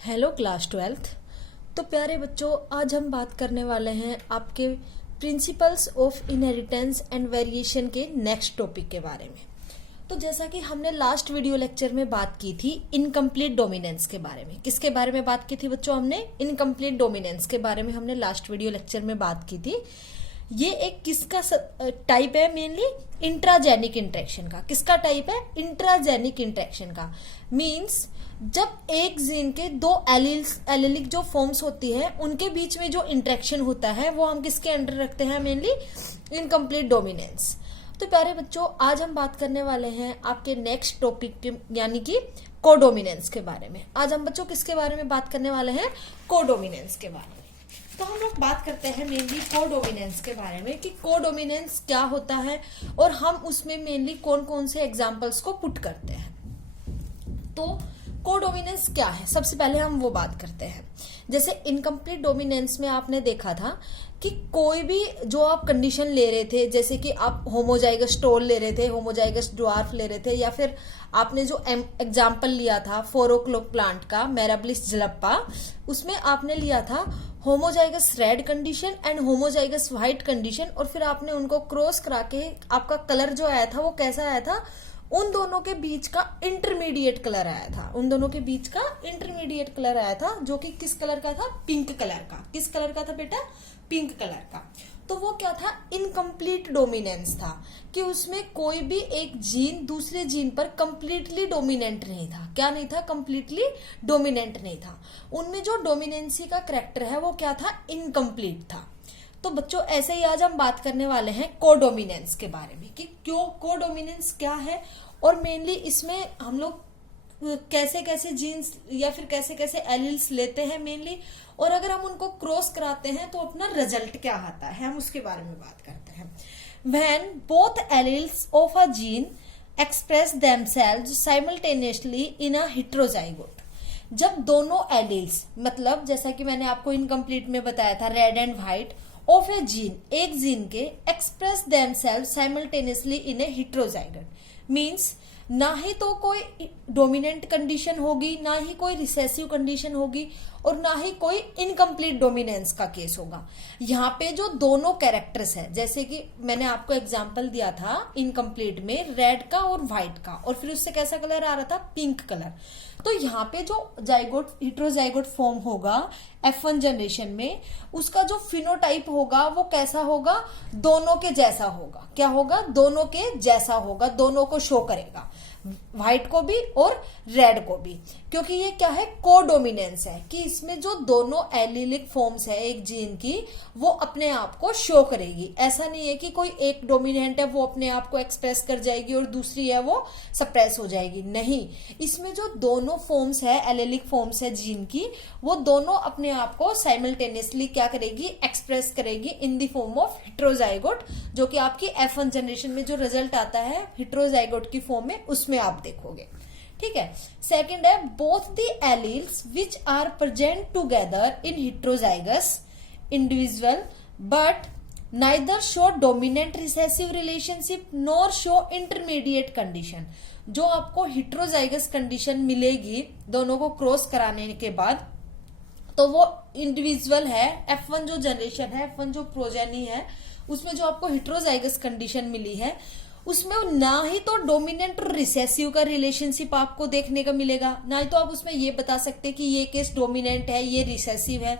Hello class twelfth. तो प्यारे बच्चों, आज हम बात करने वाले हैं आपके principles of inheritance and variation के नेक्स्ट टॉपिक के बारे में। तो जैसा कि हमने लास्ट वीडियो लेक्चर में बात की थी इनकम्प्लीट डोमिनेंस के बारे में। किसके बारे में बात की थी बच्चों? हमने इनकम्प्लीट डोमिनेंस के बारे में हमने लास्ट वीडियो लेक्चर में बात की थी। ये एक किसका टाइप है? मेनली इंट्राजेनिक इंटरेक्शन का। किसका टाइप है? इंट्राजेनिक इंटरेक्शन का। मींस जब एक जीन के दो एलिलिक जो फॉर्म्स होती है उनके बीच में जो इंटरेक्शन होता है वो हम किसके अंडर रखते हैं? Mainly incomplete dominance. तो प्यारे बच्चों, आज हम बात करने वाले हैं आपके नेक्स्ट टॉपिक के यानी कि कोडोमिनेंस के बारे में। आज हम बच्चों किसके बारे में बात करने वाले हैं? कोडोमिनेंस के बारे में। तो हम लोग बात करते हैं मेनली कोडोमिनेंस के बारे में कि कोडोमिनेंस क्या होता है और हम उसमें मेनली कौन कौन से एग्जाम्पल्स को पुट करते हैं। तो कोडोमिनेंस क्या है, सबसे पहले हम वो बात करते हैं। जैसे इनकम्प्लीट डोमिनेंस में आपने देखा था कि कोई भी जो आप कंडीशन ले रहे थे, जैसे कि आप होमोजाइगस टोल ले रहे थे, होमोजाइगस ड्वार्फ ले रहे थे, या फिर आपने जो एग्जाम्पल लिया था फोरोक्लोक प्लांट का मैराबिलिस जलप्पा, उसमें आपने लिया था homozygous red condition and homozygous white condition, और फिर आपने उनको क्रॉस करा के आपका कलर जो आया था वो कैसा आया था? उन दोनों के बीच का इंटरमीडिएट कलर आया था। उन दोनों के बीच का इंटरमीडिएट कलर आया था जो कि किस कलर का था? पिंक कलर का। किस कलर का था बेटा? पिंक कलर का। तो वो क्या था? इनकम्प्लीट डोमिनेंस था कि उसमें कोई भी एक जीन दूसरे जीन पर कंप्लीटली डोमिनेंट नहीं था। क्या नहीं था? कंप्लीटली डोमिनेंट नहीं था। उनमें जो डोमिनेंसी का कैरेक्टर है वो क्या था? इनकम्प्लीट था। तो बच्चों, ऐसे ही आज हम बात करने वाले हैं कोडोमिनेंस के बारे में कि क्यों कोडोमिनेंस क्या है और मेनली इसमें हम लोग कैसे कैसे जीन्स या फिर कैसे कैसे एलिल्स लेते हैं मेनली, और अगर हम उनको क्रॉस कराते हैं तो अपना रिजल्ट क्या आता है, हम उसके बारे में बात करते हैं। When both alleles of a gene express themselves simultaneously in a heterozygote, जब दोनों एलिल्स, मतलब जैसा कि मैंने आपको इनकम्प्लीट में बताया था red and white of a gene, एक जीन के express themselves simultaneously in a heterozygote, means ना ही तो कोई डोमिनेंट कंडीशन होगी, ना ही कोई रिसेसिव कंडीशन होगी, और ना ही कोई इनकम्प्लीट डोमिनेंस का केस होगा। यहाँ पे जो दोनों कैरेक्टर्स है, जैसे कि मैंने आपको एग्जांपल दिया था इनकम्प्लीट में रेड का और व्हाइट का, और फिर उससे कैसा कलर आ रहा था? Pink colour. तो यहाँ पे जो जाइगोट हेटेरोजाइगोट फॉर्म होगा F1 जनरेशन में, उसका जो फिनोटाइप होगा वो कैसा होगा? दोनों के जैसा होगा। क्या होगा? दोनों के जैसा होगा, दोनों को शो करेगा, व्हाइट को भी और रेड को भी। क्योंकि ये क्या है? कोडोमिनेंस है कि इसमें जो दोनों एलिलिक फॉर्म्स है एक जीन की वो अपने आप को शो करेगी। ऐसा नहीं है कि कोई एक डोमिनेंट है वो अपने आप को एक्सप्रेस कर जाएगी और दूसरी है वो सप्रेस हो जाएगी। नहीं, इसमें जो दोनों फॉर्म्स है, एलिलिक फॉर्म्स है जीन की, वो दोनों अपने आप को साइमल्टेनियसली क्या करेगी? एक्सप्रेस करेगी इन द फॉर्म ऑफ हेटेरोजाइगोट, जो कि आपकी F1 जनरेशन में जो रिजल्ट आता है हेटेरोजाइगोट की फॉर्म में उसमें आप देखोगे। ठीक है। सेकंड है both the alleles which are present together in heterozygous individual but neither show dominant recessive relationship nor show intermediate condition. जो आपको हेटेरोजाइगस कंडीशन मिलेगी दोनों को क्रॉस कराने के बाद, तो वो इंडिविजुअल है। F1 जो जनरेशन है, F1 जो प्रोजेनी है, उसमें जो आपको हेटेरोजाइगस कंडीशन मिली है उसमें ना ही तो डोमिनेंट और रिसेसिव का रिलेशनशिप आपको देखने का मिलेगा, ना ही तो आप उसमें ये बता सकते कि ये केस डोमिनेंट है, ये रिसेसिव है,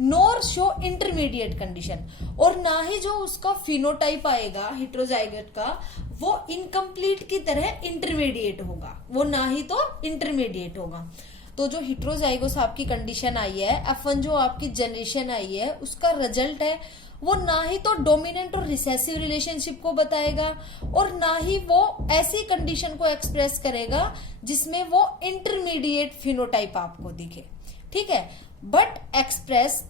नॉर शो इंटरमीडिएट कंडीशन, और ना ही जो उसका फिनोटाइप आएगा हेटेरोजाइगोट का वो इनकम्प्लीट की तरह इंटरमीडिएट होगा, वो ना ही तो इंटरमीडिएट होगा। तो जो हेटेरोजाइगोस आपकी कंडीशन आई है, F1 जो आपकी जनरेशन आई है, उसका रिजल्ट है वो ना ही तो डोमिनेंट और रिसेसिव रिलेशनशिप को बताएगा और ना ही वो ऐसी कंडीशन को एक्सप्रेस करेगा जिसमें वो इंटरमीडिएट फिनोटाइप आपको दिखे। ठीक है। But express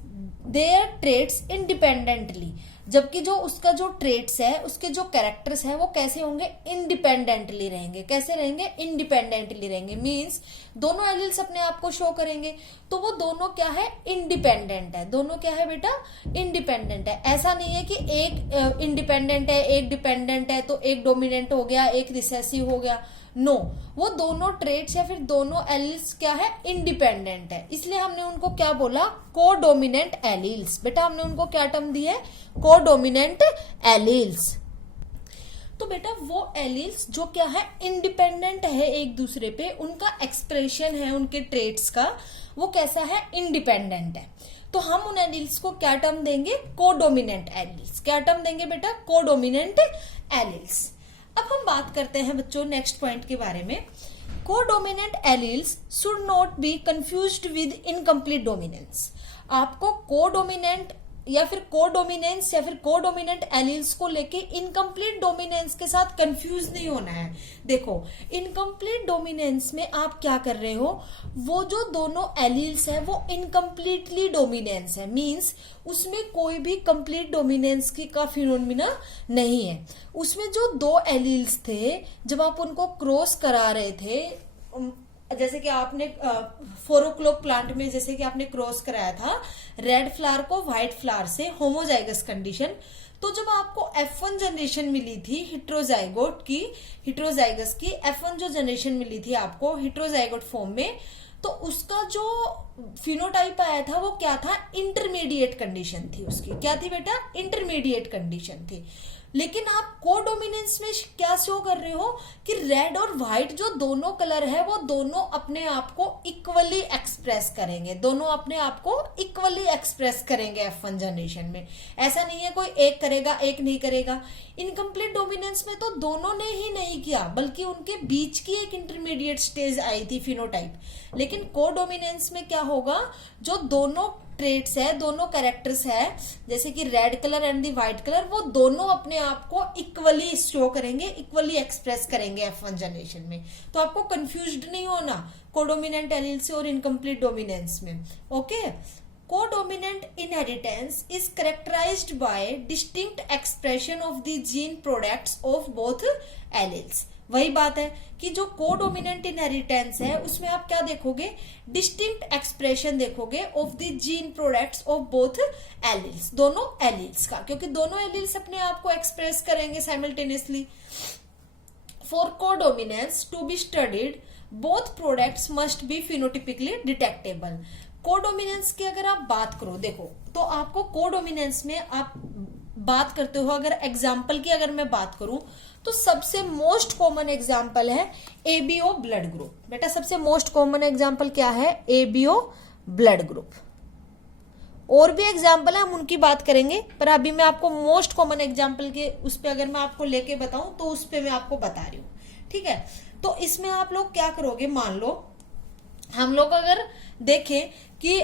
their traits independently, जबकि जो उसका जो ट्रेट्स है, उसके जो कैरेक्टर्स है वो कैसे होंगे? इंडिपेंडेंटली रहेंगे। कैसे रहेंगे? इंडिपेंडेंटली रहेंगे। मींस दोनों एलिल्स अपने आप को शो करेंगे, तो वो दोनों क्या है? इंडिपेंडेंट है। दोनों क्या है बेटा? इंडिपेंडेंट है। ऐसा नहीं है कि एक इंडिपेंडेंट है एक डिपेंडेंट है तो एक डोमिनेंट हो गया एक रिसेसिव हो गया। नो, वो दोनों ट्रेट्स या फिर दोनों एलील्स क्या है, इंडिपेंडेंट है, इसलिए हमने उनको क्या बोला, कोडोमिनेंट एलील्स। बेटा हमने उनको क्या टर्म दी है, कोडोमिनेंट एलील्स। तो बेटा वो एलील्स जो क्या है, इंडिपेंडेंट है एक दूसरे पे, उनका एक्सप्रेशन है उनके ट्रेट्स का वो कैसा है, इंडिपेंडेंट है। तो हम उन एलील्स को क्या टर्म देंगे, कोडोमिनेंट एलील्स। क्या टर्म देंगे बेटा, कोडोमिनेंट एलील्स। अब हम बात करते हैं बच्चों नेक्स्ट पॉइंट के बारे में। Codominant alleles should not be confused with incomplete dominance. आपको कोडोमिनेंट या फिर कोडोमिनेंस या फिर कोडोमिनेंट एलील्स को लेके इनकम्प्लीट डोमिनेंस के साथ कंफ्यूज नहीं होना है। देखो इनकम्प्लीट डोमिनेंस में आप क्या कर रहे हो, वो जो दोनों एलील्स है वो इनकम्प्लीटली डोमिनेंस है, मींस उसमें कोई भी कंप्लीट डोमिनेंस की का फिनोमिना नहीं है। उसमें जो दो एलील्स थे जब आप उनको क्रॉस करा रहे थे, जैसे कि आपने 4 o'clock प्लांट में जैसे कि आपने क्रॉस कराया था रेड फ्लावर को व्हाइट फ्लावर से, होमोजाइगस कंडीशन, तो जब आपको F1 जनरेशन मिली थी हिट्रोजाइगस की F1 जो जनरेशन मिली थी आपको हिट्रोजाइगोट फॉर्म में, तो उसका जो फिनोटाइप आया था वो क्या था, इंटरमीडिएट कंडीशन थी उसकी। क्या थी बेटा, इंटरमीडिएट कंडीशन थी। लेकिन आप कोडोमिनेंस में क्या शो कर रहे हो कि रेड और व्हाइट जो दोनों कलर है वो दोनों अपने आप को इक्वली एक्सप्रेस करेंगे, दोनों अपने आप को इक्वली एक्सप्रेस करेंगे F1 जनरेशन में। ऐसा नहीं है कोई एक करेगा एक नहीं करेगा। इनकम्प्लीट डोमिनेंस में तो दोनों ने ही नहीं किया, बल्कि उनके बीच की एक इंटरमीडिएट स्टेज आई थी फिनोटाइप। लेकिन कोडोमिनेंस में क्या होगा, जो दोनों ट्रेट्स है, दोनों कैरेक्टर्स है, जैसे कि red colour and the white colour, वो दोनों अपने आप को इक्वली शो करेंगे, इक्वली एक्सप्रेस करेंगे F1 जनरेशन में। तो आपको कंफ्यूज्ड नहीं होना कोडोमिनेंट एलील से और इनकम्प्लीट डोमिनेंस में। Okay, codominant inheritance is characterised by distinct expression of the gene products of both alleles. वही बात है कि जो कोडोमिनेंट इनहेरिटेंस है उसमें आप क्या देखोगे, डिस्टिंक्ट एक्सप्रेशन देखोगे of the gene products of both alleles, दोनों एलील्स का, क्योंकि दोनों एलील्स अपने आप को एक्सप्रेस करेंगे simultaneously. For codominance to be studied both products must be phenotypically detectable. Codominance की अगर आप बात करो, देखो तो आपको कोडोमिनेंस में आप बात करते हो, अगर एग्जाम्पल की अगर मैं बात करूं तो सबसे मोस्ट कॉमन एग्जाम्पल है एबीओ ब्लड ग्रुप। बेटा सबसे मोस्ट कॉमन एग्जाम्पल क्या है, एबीओ ब्लड ग्रुप। और भी एग्जाम्पल है, हम उनकी बात करेंगे, पर अभी मैं आपको मोस्ट कॉमन एग्जाम्पल के उस पे अगर मैं आपको लेके बताऊं तो उस पे मैं आपको बता रही हूं। ठीक है, तो इसमें आप लोग क्या करोगे, मान लो हम लोग अगर देखें कि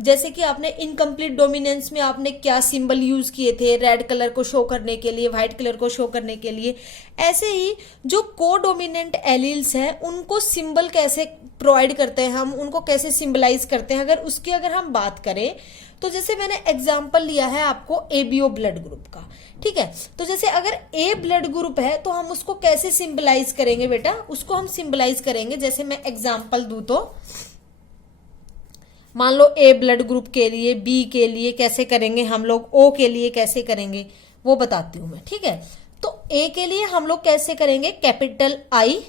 जैसे कि आपने इनकम्प्लीट डोमिनेंस में आपने क्या सिंबल यूज किए थे, रेड कलर को शो करने के लिए, व्हाइट कलर को शो करने के लिए, ऐसे ही जो कोडोमिनेंट एलील्स हैं उनको सिंबल कैसे प्रोवाइड करते हैं, हम उनको कैसे सिंबलाइज करते हैं, अगर उसकी अगर हम बात करें तो जैसे मैंने एग्जाम्पल लिया है आपको एबीओ ब्लड ग्रुप का। ठीक है, तो जैसे अगर ए ब्लड ग्रुप है तो हम उसको कैसे सिंबलाइज करेंगे बेटा, उसको हम सिंबलाइज करेंगे, जैसे मैं एग्जाम्पल दूं तो मान लो ए ब्लड ग्रुप के लिए, बी के लिए कैसे करेंगे हम लोग, ओ के लिए कैसे करेंगे वो बताती हूं मैं। ठीक है, तो ए के लिए हम लोग कैसे करेंगे, कैपिटल आई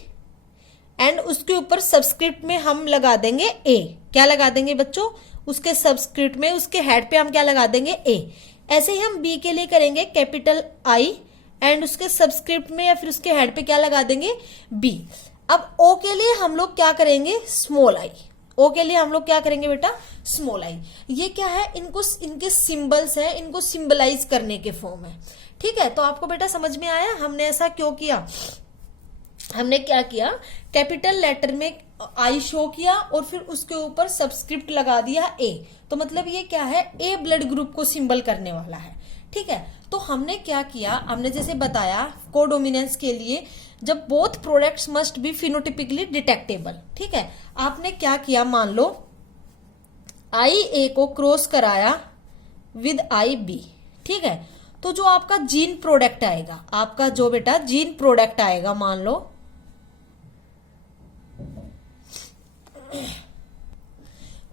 एंड उसके ऊपर सबस्क्रिप्ट में हम लगा देंगे ए। क्या लगा देंगे बच्चों, उसके सबस्क्रिप्ट में उसके हेड पे हम क्या लगा देंगे, ए। ऐसे ही हम बी के लिए करेंगे कैपिटल आई एंड उसके सबस्क्रिप्ट में या फिर उसके हेड पे क्या लगा देंगे, बी। अब ओ के लिए हम लोग क्या करेंगे, स्मॉल आई। ओ के लिए हम लोग क्या करेंगे बेटा, स्मॉल आई। ये क्या है, इनको इनके सिंबल्स है, इनको सिंबलाइज करने के फॉर्म है। ठीक है, तो आपको बेटा समझ में आया हमने ऐसा क्यों किया, हमने क्या किया, कैपिटल लेटर में आई शो किया और फिर उसके ऊपर सबस्क्रिप्ट लगा दिया ए। तो मतलब ये क्या है, ए ब्लड ग्रुप को सिंबल करने वाला है। ठीक है, तो हमने क्या किया, हमने जैसे बताया कोडोमिनेंस के लिए जब both products must be phenotypically detectable. ठीक है, आपने क्या किया, मान लो आई ए को क्रॉस कराया विद आई बी। ठीक है, तो जो आपका जीन प्रोडक्ट आएगा, आपका जो बेटा जीन प्रोडक्ट आएगा, मान लो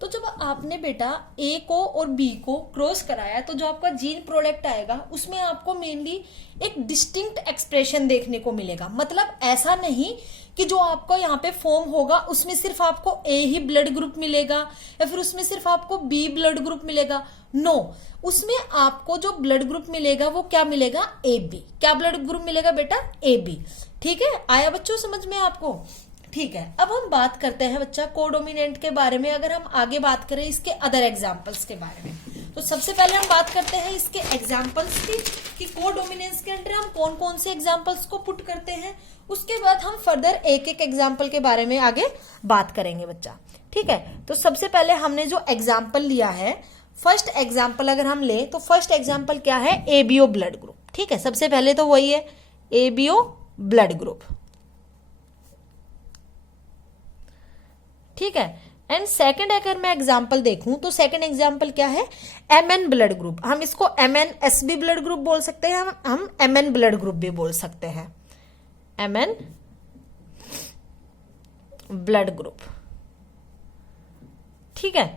तो जब आपने बेटा ए को और बी को क्रॉस कराया तो जो आपका जीन प्रोडक्ट आएगा उसमें आपको मेनली एक डिस्टिंक्ट एक्सप्रेशन देखने को मिलेगा। मतलब ऐसा नहीं कि जो आपका यहाँ पे फॉर्म होगा उसमें सिर्फ आपको ए ही ब्लड ग्रुप मिलेगा या फिर उसमें सिर्फ आपको बी ब्लड ग्रुप मिलेगा। नो, उसमें आपको जो ब्लड ग्रुप मिलेगा वो क्या मिलेगा? A B. क्या ब्लड ग्रुप मिलेगा बेटा? A B. ठीक है, आया बच्चों समझ में आपको? ठीक है, अब हम बात करते हैं बच्चा कोडोमिनेंट के बारे में। अगर हम आगे बात करें इसके अदर एग्जांपल्स के बारे में, तो सबसे पहले हम बात करते हैं इसके एग्जांपल्स की कि कोडोमिनेंस के अंदर हम कौन कौन से एग्जांपल्स को पुट करते हैं। उसके बाद हम फर्दर एक एक एग्जांपल के बारे में आगे बात करेंगे बच्चा। ठीक है, तो सबसे पहले हमने जो एग्जाम्पल लिया है, फर्स्ट एग्जाम्पल अगर हम ले तो फर्स्ट एग्जाम्पल क्या है? ABO blood group. ठीक है, सबसे पहले तो वही है एबीओ ब्लड ग्रुप। ठीक है, एंड सेकंड अगर मैं एग्जांपल देखूं तो सेकंड एग्जांपल क्या है? MN blood group. हम इसको एमएनएसबी ब्लड ग्रुप बोल सकते हैं, हम एमएन ब्लड ग्रुप भी बोल सकते हैं, एमएन ब्लड ग्रुप। ठीक है,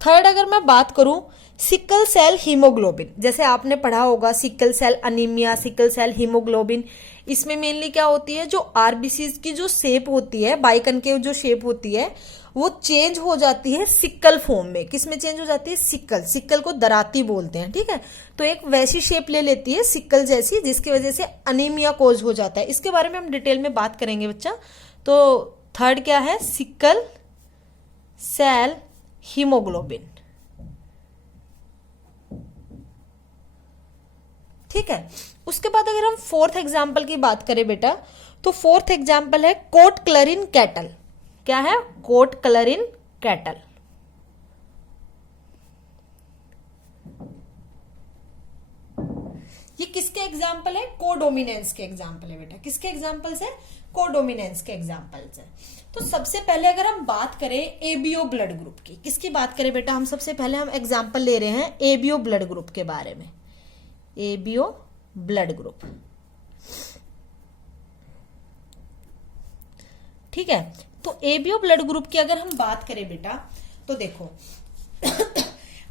थर्ड अगर मैं बात करूं सिकल सेल हीमोग्लोबिन, जैसे आपने पढ़ा होगा sickle cell anaemia, sickle cell haemoglobin. इसमें मेनली क्या होती है? जो आरबीसीज की जो शेप होती है, बाइकनकेव जो शेप होती है, वो चेंज हो जाती है सिकल फॉर्म में। किस में चेंज हो जाती है? सिकल। सिकल को दराती बोलते हैं। ठीक है, तो एक वैसी शेप ले लेती है सिकल जैसी, जिसकी वजह से अनीमिया कोज हो जाता है। इसके बारे में हम डिटेल में बात करेंगे बच्चा। तो थर्ड क्या है? Sickle cell haemoglobin. ठीक है, उसके बाद अगर हम फोर्थ एग्जाम्पल की बात करें बेटा, तो फोर्थ एग्जाम्पल है कोट क्लरिन कैटल। क्या है? Coat colour in cattle. ये किसके एग्जाम्पल है? कोडोमिनेंस के एग्जाम्पल है बेटा। किसके एग्जाम्पल्स है? कोडोमिनेंस के एग्जाम्पल्स है। तो सबसे पहले अगर हम बात करें एबीओ ब्लड ग्रुप की, किसकी बात करें बेटा? हम सबसे पहले हम एग्जाम्पल ले रहे हैं एबीओ ब्लड ग्रुप के बारे में। ABO blood group. ठीक है, तो एबीओ ब्लड ग्रुप की अगर हम बात करें बेटा, तो देखो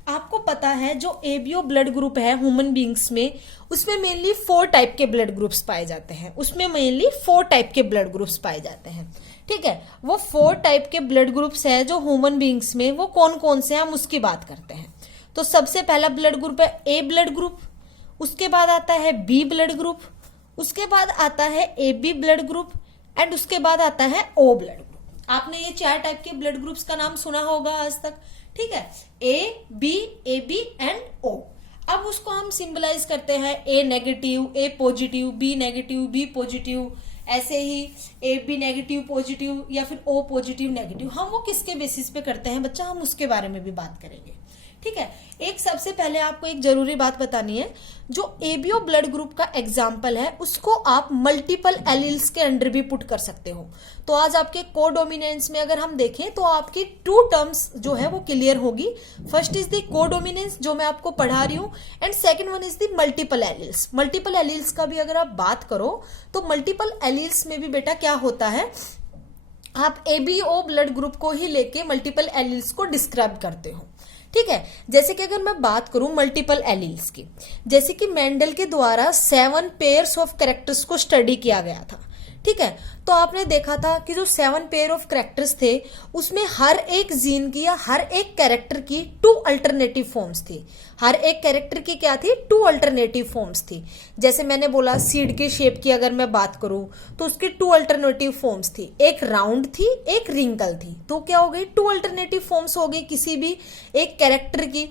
आपको पता है जो एबीओ ब्लड ग्रुप है ह्यूमन बींग्स में, उसमें मेनली 4 टाइप के ब्लड ग्रुप्स पाए जाते हैं। उसमें मेनली 4 टाइप के ब्लड ग्रुप्स पाए जाते हैं। ठीक है, वो 4 टाइप के ब्लड ग्रुप्स है जो ह्यूमन बींग्स में, वो कौन कौन से हैं हम उसकी बात करते हैं। तो सबसे पहला ब्लड ग्रुप है ए ब्लड ग्रुप, उसके बाद आता है बी ब्लड ग्रुप, उसके बाद आता है A B blood group, and उसके बाद आता है ओ ब्लड ग्रुप। आपने ये 4 टाइप के ब्लड ग्रुप्स का नाम सुना होगा आज तक। ठीक है, ए बी एंड ओ। अब उसको हम सिंबलाइज करते हैं A negative, A positive, B negative, B positive, ऐसे ही ए बी नेगेटिव पॉजिटिव या फिर ओ पॉजिटिव नेगेटिव। हम वो किसके बेसिस पे करते हैं बच्चा, हम उसके बारे में भी बात करेंगे। ठीक है, एक सबसे पहले आपको एक जरूरी बात बतानी है, जो एबीओ ब्लड ग्रुप का एग्जाम्पल है उसको आप मल्टीपल एलील्स के अंडर भी पुट कर सकते हो। तो आज आपके कोडोमिनेंस में अगर हम देखें तो आपकी 2 टर्म्स जो है वो क्लियर होगी। फर्स्ट इज द कोडोमिनेंस जो मैं आपको पढ़ा रही हूं, and second one is the multiple alleles. Multiple alleles का भी अगर आप बात करो तो मल्टीपल एलील्स में भी बेटा क्या होता है, आप एबीओ ब्लड ग्रुप को ही लेके मल्टीपल एलील्स को डिस्क्राइब करते हो। ठीक है, जैसे कि अगर मैं बात करूं मल्टीपल एलील्स की, जैसे कि मेंडल के द्वारा 7 पेयर्स ऑफ कैरेक्टर्स को स्टडी किया गया था। ठीक है, तो आपने देखा था कि जो 7 पेयर ऑफ कैरेक्टर्स थे उसमें हर एक जीन की या हर एक कैरेक्टर की 2 अल्टरनेटिव फॉर्म्स थी। हर एक कैरेक्टर की क्या थी? 2 अल्टरनेटिव फॉर्म्स थी। जैसे मैंने बोला सीड के शेप की अगर मैं बात करूं तो उसकी 2 अल्टरनेटिव फॉर्म्स थी, एक राउंड थी, एक रिंकल थी। तो क्या हो गई? 2 अल्टरनेटिव फॉर्म्स हो गई किसी भी एक कैरेक्टर की।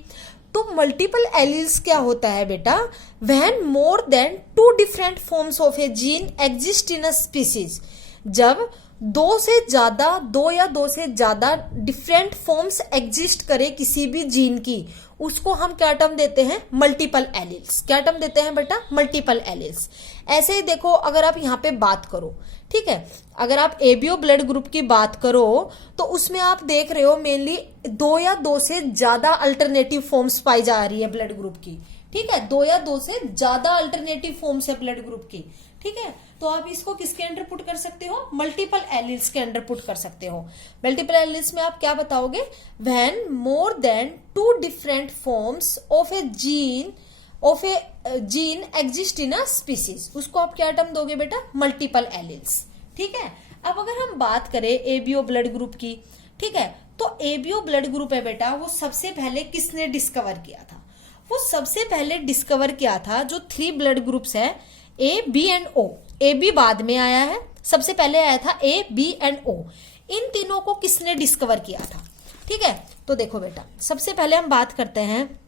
तो मल्टीपल एलील्स क्या होता है बेटा? When more than 2 different forms of a gene exist in a species. जब 2 या 2 से ज्यादा डिफरेंट फॉर्म्स एग्जिस्ट करे किसी भी जीन की, उसको हम क्या टर्म देते हैं? Multiple alleles. क्या टर्म देते हैं बेटा? Multiple alleles. ऐसे ही देखो अगर आप यहाँ पे बात करो, ठीक है, अगर आप एबीओ ब्लड ग्रुप की बात करो तो उसमें आप देख रहे हो मेनली 2 या 2 से ज्यादा अल्टरनेटिव फॉर्म्स पाई जा रही है ब्लड ग्रुप की। ठीक है, 2 या 2 से ज्यादा अल्टरनेटिव फॉर्म्स है ब्लड ग्रुप की। ठीक है, तो आप इसको किसके अंडर पुट कर सकते हो, मल्टीपल एलिल्स के अंडर पुट कर सकते हो। मल्टीपल एलिल्स में आप क्या बताओगे, when more than 2 different forms of a gene exist in a species, उसको आप क्या टर्म दोगे बेटा, मल्टीपल एलिल्स। ठीक है, अब अगर हम बात करें एबीओ ब्लड ग्रुप की, ठीक है, तो एबीओ ब्लड ग्रुप है बेटा, वो सबसे पहले किसने डिस्कवर किया था, वो सबसे पहले डिस्कवर किया था जो 3 ब्लड ग्रुप्स है A B and O, A B बाद में आया है, सबसे पहले आया था ए बी एंड ओ, इन तीनों को किसने डिस्कवर किया था। ठीक है, तो देखो बेटा, सबसे पहले हम बात करते हैं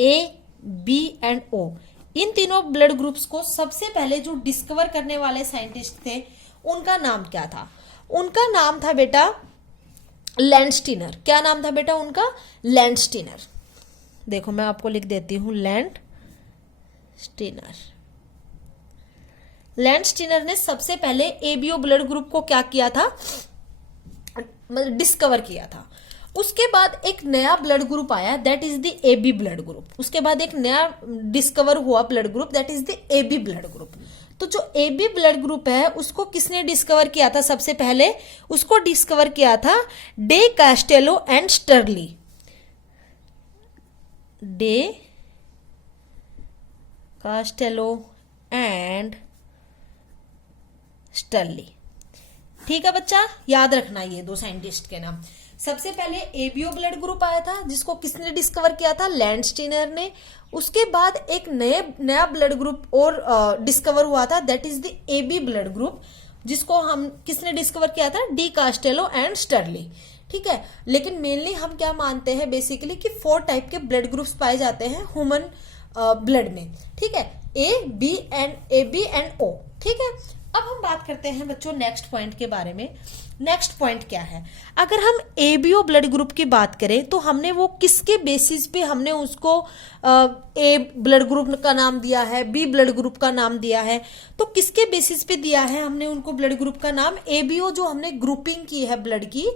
ए बी एंड ओ, इन तीनों ब्लड ग्रुप्स को सबसे पहले जो डिस्कवर करने वाले साइंटिस्ट थे उनका नाम क्या था, उनका नाम था बेटा लैंडस्टीनर। क्या नाम था बेटा उनका, लैंडस्टीनर। देखो मैं आपको लिख देती हूं, लैंडस्टीनर। लैंडस्टीनर ने सबसे पहले एबीओ ब्लड ग्रुप को क्या किया था, मतलब डिस्कवर किया था। उसके बाद एक नया ब्लड ग्रुप आया, that is the AB blood group. उसके बाद एक नया डिस्कवर हुआ blood group, that is the AB blood group. तो जो एबी ब्लड ग्रुप है उसको किसने डिस्कवर किया था सबसे पहले, उसको डिस्कवर किया था day Castelo and स्टर्ली, day Castelo and स्टर्ली। ठीक है बच्चा, याद रखना ये 2 साइंटिस्ट के नाम। सबसे पहले एबीओ ब्लड ग्रुप आया था जिसको किसने डिस्कवर किया था, लैंडस्टीनर ने। उसके बाद एक नया ब्लड ग्रुप और डिस्कवर हुआ था, that is the AB blood group, जिसको हम किसने डिस्कवर किया था, डी कास्टेलो एंड स्टर्ली। ठीक है, लेकिन मेनली हम क्या मानते हैं बेसिकली कि 4 टाइप के ब्लड ग्रुप्स पाए जाते हैं ह्यूमन ब्लड में। ठीक है, ए बी एंड ओ। ठीक है, अब हम बात करते हैं बच्चों नेक्स्ट पॉइंट के बारे में। नेक्स्ट पॉइंट क्या है, अगर हम एबीओ ब्लड ग्रुप की बात करें तो हमने वो किसके बेसिस पे हमने उसको ए ब्लड ग्रुप का नाम दिया है, बी ब्लड ग्रुप का नाम दिया है, तो किसके बेसिस पे दिया है हमने उनको ब्लड ग्रुप का नाम। एबीओ जो हमने ग्रुपिंग की है ब्लड की,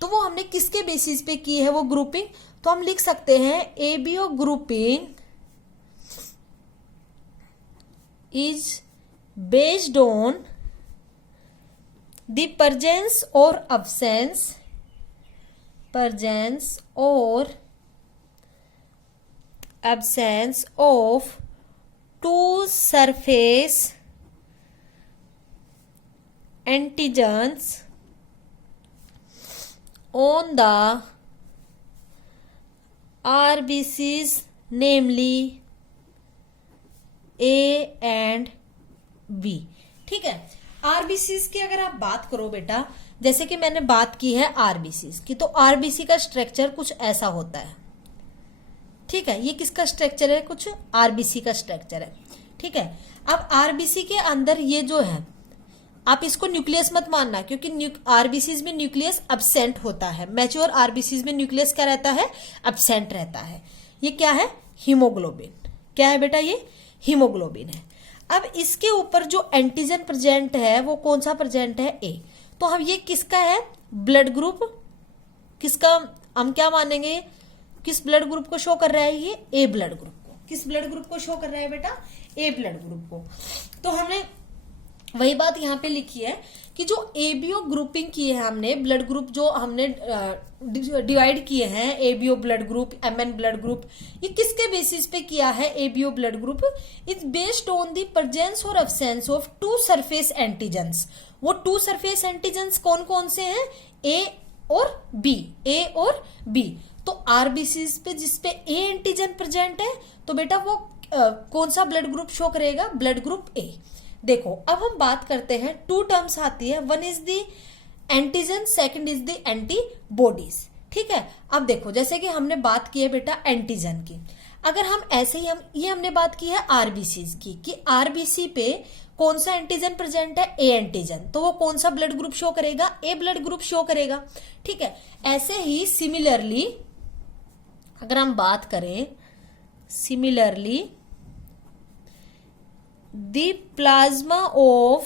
तो वो हमने किसके बेसिस पे की है वो ग्रुपिंग, तो हम लिख सकते हैं ABO grouping is based on the presence or absence of 2 surface antigens on the RBCs, namely A and B. ठीक है, आरबीसीज की अगर आप बात करो बेटा, जैसे कि मैंने बात की है आरबीसीज की, तो आरबीसी का स्ट्रक्चर कुछ ऐसा होता है। ठीक है, ये किसका स्ट्रक्चर है, कुछ आरबीसी का स्ट्रक्चर है। ठीक है, अब आरबीसी के अंदर ये जो है, आप इसको न्यूक्लियस मत मानना, क्योंकि आरबीसीज में न्यूक्लियस अब्सेंट होता है। मैच्योर आरबीसीज में न्यूक्लियस क्या रहता है, अब्सेंट रहता है। ये क्या है, हीमोग्लोबिन। क्या है बेटा, ये हीमोग्लोबिन है। अब इसके ऊपर जो एंटीजन प्रेजेंट है वो कौन सा प्रेजेंट है, ए। तो हम ये किसका है, ब्लड ग्रुप, किसका हम क्या मानेंगे, किस ब्लड ग्रुप को शो कर रहा है, ये ए ब्लड ग्रुप को। किस ब्लड ग्रुप को शो कर रहा है बेटा, ए ब्लड ग्रुप को। तो हमने वही बात यहाँ पे लिखी है कि जो एबीओ ग्रुपिंग की है हमने, ब्लड ग्रुप जो हमने डिवाइड किए हैं, ABO blood group, MN blood group, ये किसके बेसिस पे किया है ABO blood group, it's based on the presence और एब्सेंस ऑफ 2 सरफेस एंटीजेंस। वो 2 सरफेस एंटीजेंस कौन कौन से हैं, ए और बी, ए और बी। तो आरबीसीज पे जिसपे ए एंटीजन प्रेजेंट है, तो बेटा वो कौन सा ब्लड ग्रुप शो करेगा, ब्लड ग्रुप ए। देखो अब हम बात करते हैं, 2 टर्म्स आती है, one is the antigen, second is the antibodies. ठीक है, अब देखो जैसे कि हमने बात की है बेटा एंटीजन की, अगर हम ऐसे ही ये हमने बात की है आरबीसीज की, कि आरबीसी पे कौन सा एंटीजन प्रेजेंट है, ए एंटीजन, तो वो कौन सा ब्लड ग्रुप शो करेगा, ए ब्लड ग्रुप शो करेगा। ठीक है, ऐसे ही सिमिलरली अगर हम बात करें, similarly the plasma of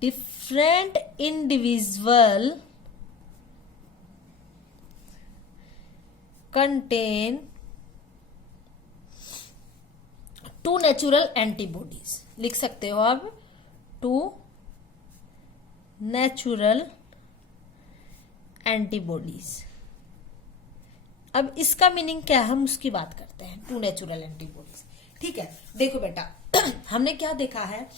different individual contain 2 natural antibodies, लिख सकते हो आप 2 नेचुरल एंटीबॉडीज। अब इसका मीनिंग क्या है, हम उसकी बात करते हैं। 2 नेचुरल एंटीबॉडीज, ठीक है। देखो बेटा, हमने क्या देखा है,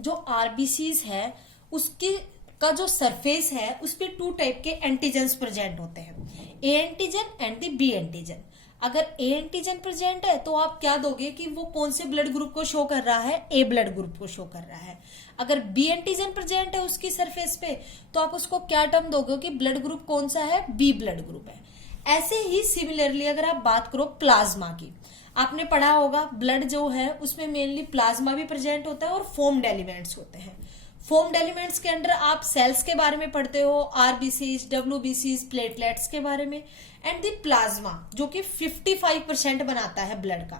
जो आरबीसीज है उसके का जो सरफेस है उस पे 2 टाइप के एंटीजेंस प्रेजेंट होते हैं, A antigen and the B antigen. अगर ए एंटीजन प्रेजेंट है तो आप क्या दोगे कि वो कौन से ब्लड ग्रुप को शो कर रहा है, ए ब्लड ग्रुप को शो कर रहा है। अगर बी एंटीजन प्रेजेंट है उसकी सरफेस पे तो आप उसको क्या टर्म दोगे कि ब्लड ग्रुप कौन सा है, बी ब्लड ग्रुप है। ऐसे ही सिमिलरली अगर आप बात करो प्लाज्मा की, आपने पढ़ा होगा ब्लड जो है उसमें मेनली प्लाज्मा भी प्रेजेंट होता है और फोम्ड एलिमेंट्स होते हैं। फोम्ड एलिमेंट्स के अंदर आप सेल्स के बारे में पढ़ते हो, आरबीसीज, डब्ल्यूबीसीज, प्लेटलेट्स के बारे में, एंड द प्लाज्मा जो कि 55% बनाता है ब्लड का।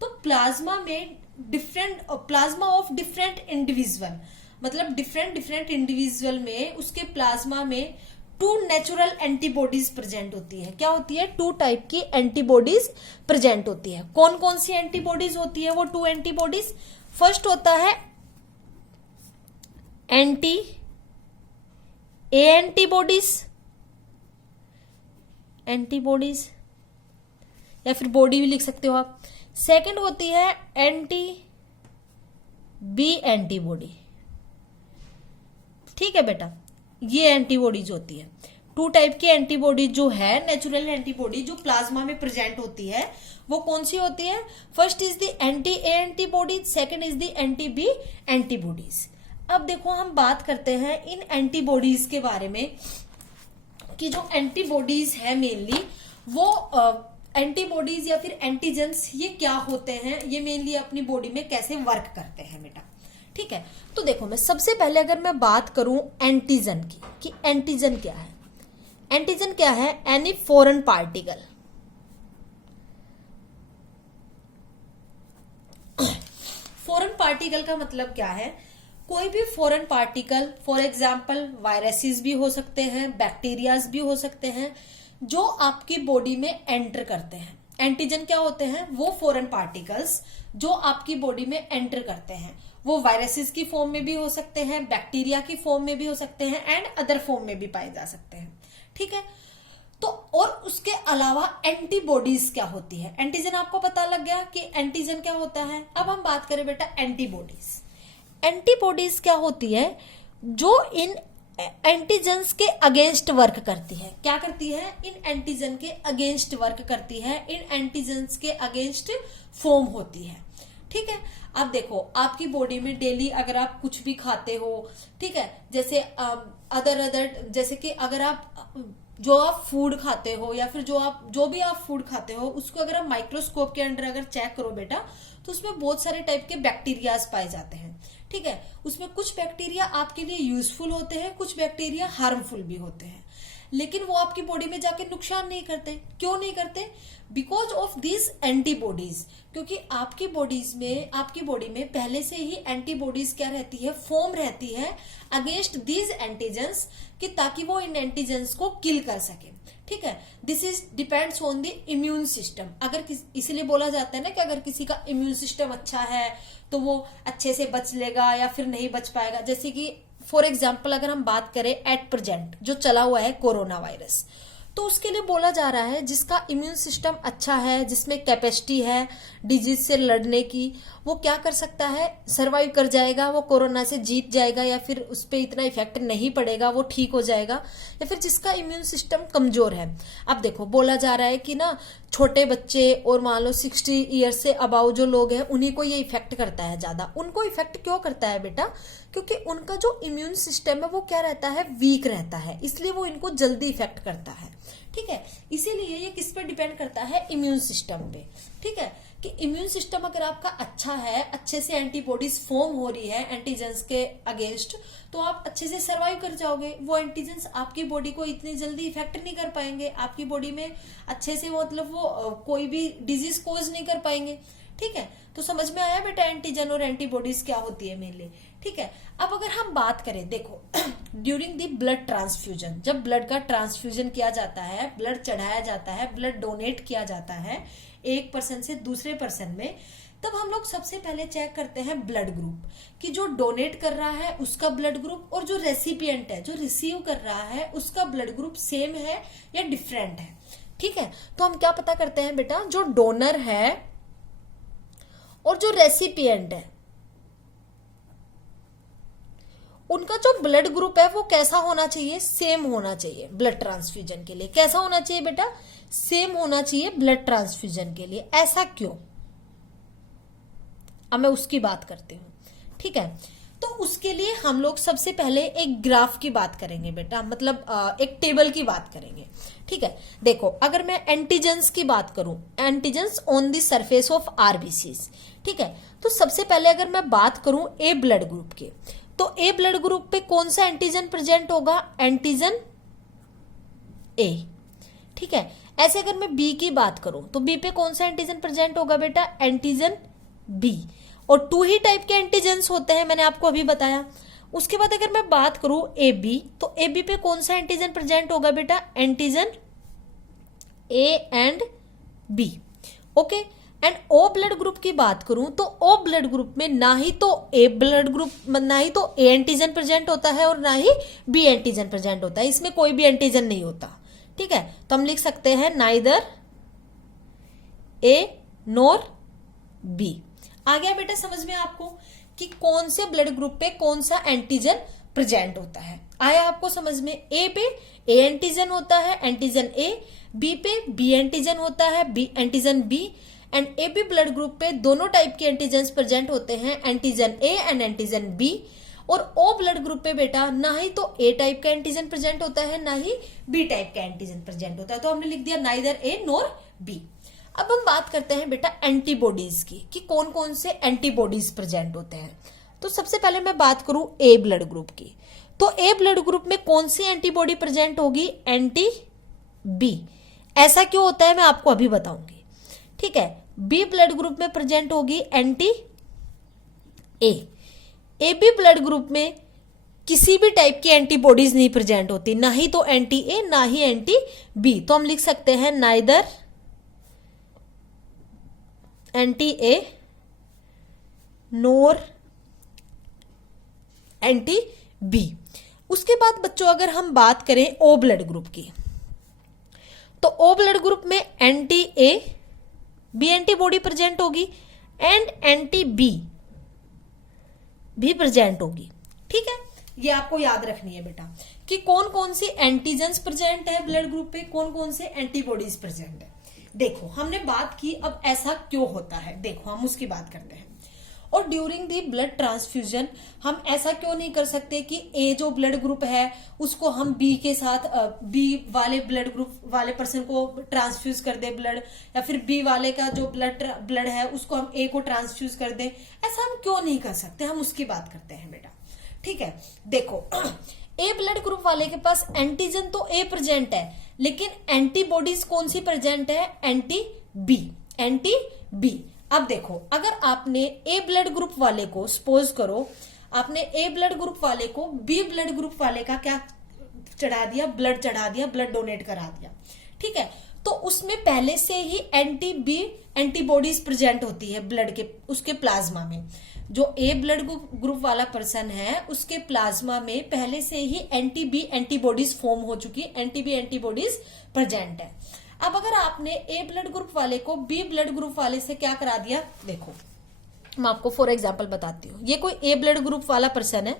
तो प्लाज्मा में प्लाज्मा ऑफ डिफरेंट इंडिविजुअल, मतलब डिफरेंट इंडिविजुअल में उसके प्लाज्मा में 2 नेचुरल एंटीबॉडीज प्रेजेंट होती है। क्या होती है, 2 टाइप की एंटीबॉडीज प्रेजेंट होती है। कौन कौन सी एंटीबॉडीज होती है वो 2 एंटीबॉडीज? फर्स्ट होता है एंटीबॉडीज या फिर बॉडी भी लिख सकते हो आप। सेकंड होती है एंटी बी एंटीबॉडी, ठीक है बेटा। ये एंटीबॉडीज होती है 2 टाइप की एंटीबॉडी जो है, नेचुरल एंटीबॉडी जो प्लाज्मा में प्रेजेंट होती है वो कौन सी होती है? First is the anti A antibodies, second is the anti B antibodies. अब देखो हम बात करते हैं इन एंटीबॉडीज के बारे में कि जो एंटीबॉडीज है मेनली वो एंटीबॉडीज या फिर एंटीजेंस ये क्या होते हैं, ये मेनली अपनी बॉडी में कैसे वर्क करते हैं बेटा, ठीक है। तो देखो मैं सबसे पहले अगर मैं बात करूं एंटीजन की कि एंटीजन क्या है। एंटीजन क्या है? Any foreign particle, foreign particle का मतलब क्या है? कोई भी foreign particle, for example viruses भी हो सकते हैं, बैक्टीरियाज भी हो सकते हैं, जो आपकी बॉडी में एंटर करते हैं। एंटीजन क्या होते हैं? वो फॉरेन पार्टिकल्स जो आपकी बॉडी में एंटर करते हैं। वो वायरसेस की फॉर्म में भी हो सकते हैं, बैक्टीरिया की फॉर्म में भी हो सकते हैं, एंड अदर फॉर्म में भी पाए जा सकते हैं, ठीक है। तो और उसके अलावा एंटीबॉडीज क्या होती है? एंटीजन आपको पता लग गया कि एंटीजन क्या होता है। अब हम बात करें बेटा एंटीबॉडीज। एंटीबॉडीज क्या होती है? जो इन एंटीजन्स के अगेंस्ट वर्क करती है। क्या करती है? इन एंटीजन के अगेंस्ट वर्क करती है, इन एंटीजन्स के अगेंस्ट फॉर्म होती है, ठीक है। अब देखो आपकी बॉडी में डेली अगर आप कुछ भी खाते हो, ठीक है, जैसे अदर जैसे कि अगर आप जो आप फूड खाते हो या फिर जो भी आप फूड खाते हो उसको अगर आप माइक्रोस्कोप के अंदर अगर चेक करो बेटा तो उसमें बहुत सारे टाइप के बैक्टीरियाज पाए जाते हैं, ठीक है। उसमें कुछ बैक्टीरिया आपके लिए यूजफुल होते हैं, कुछ बैक्टीरिया हार्मफुल भी होते हैं, लेकिन वो आपकी बॉडी में जाके नुकसान नहीं करते। क्यों नहीं करते? बिकॉज ऑफ दिस एंटीबॉडीज, क्योंकि आपकी बॉडी में पहले से ही एंटीबॉडीज क्या रहती है? फॉर्म रहती है अगेंस्ट दीज एंटीजेंस, कि ताकि वो इन एंटीजेंस को किल कर सके, ठीक है। This is depends on the immune system. इसलिए बोला जाता है ना कि अगर किसी का इम्यून सिस्टम अच्छा है तो वो अच्छे से बच लेगा या फिर नहीं बच पाएगा। जैसे कि फॉर एग्जाम्पल अगर हम बात करें एट प्रेजेंट जो चला हुआ है कोरोना वायरस, तो उसके लिए बोला जा रहा है जिसका इम्यून सिस्टम अच्छा है, जिसमें कैपेसिटी है डिजीज से लड़ने की, वो क्या कर सकता है? सरवाइव कर जाएगा, वो कोरोना से जीत जाएगा, या फिर उस पर इतना इफेक्ट नहीं पड़ेगा, वो ठीक हो जाएगा। या फिर जिसका इम्यून सिस्टम कमजोर है, अब देखो बोला जा रहा है कि ना छोटे बच्चे और मान लो 60 ईयर से अबाउ जो लोग हैं उन्हीं को ये इफेक्ट करता है ज्यादा। उनको इफेक्ट क्यों करता है बेटा? क्योंकि उनका जो इम्यून सिस्टम है वो क्या रहता है? वीक रहता है, इसलिए वो इनको जल्दी इफेक्ट करता है, ठीक है। इसीलिए ये किस पे डिपेंड करता है? इम्यून सिस्टम पे, ठीक है। कि इम्यून सिस्टम अगर आपका अच्छा है, अच्छे से एंटीबॉडीज फॉर्म हो रही है एंटीजेंस के अगेंस्ट, तो आप अच्छे से सरवाइव कर जाओगे। वो एंटीजेंस आपकी बॉडी को इतनी जल्दी इफेक्ट नहीं कर पाएंगे, आपकी बॉडी में अच्छे से मतलब वो कोई भी डिजीज कोज नहीं कर पाएंगे, ठीक है, तो समझ में आया बेटा एंटीजन और एंटीबॉडीज क्या होती है मेनली। ठीक है, अब अगर हम बात करें, देखो ड्यूरिंग दी ब्लड ट्रांसफ्यूजन, जब ब्लड का ट्रांसफ्यूजन किया जाता है, ब्लड चढ़ाया जाता है, ब्लड डोनेट किया जाता है एक पर्सन से दूसरे पर्सन में, तब हम लोग सबसे पहले चेक करते हैं ब्लड ग्रुप कि जो डोनेट कर रहा है उसका ब्लड ग्रुप और जो रेसिपिएंट है, जो रिसीव कर रहा है, उसका ब्लड ग्रुप सेम है या डिफरेंट है। ठीक है, तो हम क्या पता करते हैं बेटा, जो डोनर है और जो रेसिपिएंट है उनका जो ब्लड ग्रुप है वो कैसा होना चाहिए, सेम होना चाहिए। ब्लड ट्रांसफ्यूजन के लिए कैसा होना चाहिए बेटा, सेम होना चाहिए ब्लड ट्रांसफ्यूजन के लिए। ऐसा क्यों, अब मैं उसकी बात करती हूँ। ठीक है, तो उसके लिए हम लोग सबसे पहले एक ग्राफ की बात करेंगे बेटा, मतलब एक टेबल की बात करेंगे। ठीक है, देखो अगर मैं एंटीजेंस की बात करूं, antigens on the surface of RBCs. ठीक है, तो सबसे पहले अगर मैं बात करूं ए ब्लड ग्रुप के, तो ए ब्लड ग्रुप पे कौन सा एंटीजन प्रेजेंट होगा, एंटीजन ए। ठीक है, ऐसे अगर मैं बी की बात करूं तो बी पे कौन सा एंटीजन प्रेजेंट होगा बेटा, एंटीजन बी। और 2 ही टाइप के एंटीजेंस होते हैं, मैंने आपको अभी बताया। उसके बाद अगर मैं बात करूं ए बी, तो ए बी पे कौन सा एंटीजन प्रेजेंट होगा बेटा, antigen A and B. Okay, and O blood group की बात करूं तो ओ ब्लड ग्रुप में ना ही तो ए ब्लड ग्रुप, ना ही तो ए एंटीजन प्रेजेंट होता है और ना ही बी एंटीजन प्रेजेंट होता है, इसमें कोई भी एंटीजन नहीं होता। ठीक है, तो हम लिख सकते हैं नाइदर ए नोर बी। आ गया बेटा समझ में आपको कि कौन से ब्लड ग्रुप पे कौन सा एंटीजन प्रेजेंट होता है। आया आपको समझ में, ए पे ए एंटीजन होता है, एंटीजन ए, बी पे बी एंटीजन होता है, B antigen B, and A B blood group पे दोनों टाइप के एंटीजन प्रेजेंट होते हैं, antigen A and antigen B. और ओ ब्लड ग्रुप पे बेटा ना ही तो ए टाइप का एंटीजन प्रेजेंट होता है, ना ही बी टाइप का एंटीजन प्रेजेंट होता है, तो हमने लिख दिया नाइदर ए नोर बी। अब हम बात करते हैं बेटा एंटीबॉडीज की, कि कौन कौन से एंटीबॉडीज प्रेजेंट होते हैं। तो सबसे पहले मैं बात करूं ए ब्लड ग्रुप की, तो ए ब्लड ग्रुप में कौन सी एंटीबॉडी प्रेजेंट होगी, एंटी बी। ऐसा क्यों होता है मैं आपको अभी बताऊंगी। ठीक है, बी ब्लड ग्रुप में प्रेजेंट होगी anti A. A B blood group में किसी भी टाइप की एंटीबॉडीज नहीं प्रेजेंट होती, ना ही तो एंटी ए ना ही एंटी बी, तो हम लिख सकते हैं neither anti A nor anti B. उसके बाद बच्चों अगर हम बात करें ओ ब्लड ग्रुप की, तो ओ ब्लड ग्रुप में anti A B antibody present होगी एंड एंटी बी भी प्रेजेंट होगी। ठीक है, ये आपको याद रखनी है बेटा कि कौन कौन सी एंटीजेंस प्रेजेंट है ब्लड ग्रुप पे, कौन कौन से एंटीबॉडीज प्रेजेंट है। देखो हमने बात की, अब ऐसा क्यों होता है, देखो हम उसकी बात करते हैं। और ड्यूरिंग दी ब्लड ट्रांसफ्यूजन हम ऐसा क्यों नहीं कर सकते कि ए जो ब्लड ग्रुप है उसको हम बी के साथ, बी वाले ब्लड ग्रुप वाले पर्सन को ट्रांसफ्यूज कर दे ब्लड, या फिर बी वाले का जो ब्लड है उसको हम ए को ट्रांसफ्यूज कर दे। ऐसा हम क्यों नहीं कर सकते, हम उसकी बात करते हैं बेटा। ठीक है, देखो ए ब्लड ग्रुप वाले के पास एंटीजन तो ए प्रेजेंट है, लेकिन एंटीबॉडीज कौन सी प्रेजेंट है, एंटी बी, एंटी बी। अब देखो अगर आपने ए ब्लड ग्रुप वाले को, सपोज करो आपने ए ब्लड ग्रुप वाले को बी ब्लड ग्रुप वाले का क्या चढ़ा दिया, ब्लड चढ़ा दिया, ब्लड डोनेट करा दिया। ठीक है, तो उसमें पहले से ही एंटी बी एंटीबॉडीज प्रेजेंट होती है ब्लड के, उसके प्लाज्मा में। जो ए ब्लड ग्रुप वाला पर्सन है उसके प्लाज्मा में पहले से ही एंटी बी एंटीबॉडीज फॉर्म हो चुकी, एंटी बी एंटीबॉडीज प्रेजेंट है। अब अगर आपने ए ब्लड ग्रुप वाले को बी ब्लड ग्रुप वाले से क्या करा दिया, देखो मैं आपको फॉर एग्जांपल बताती हूँ। ये कोई ए ब्लड ग्रुप वाला पर्सन है,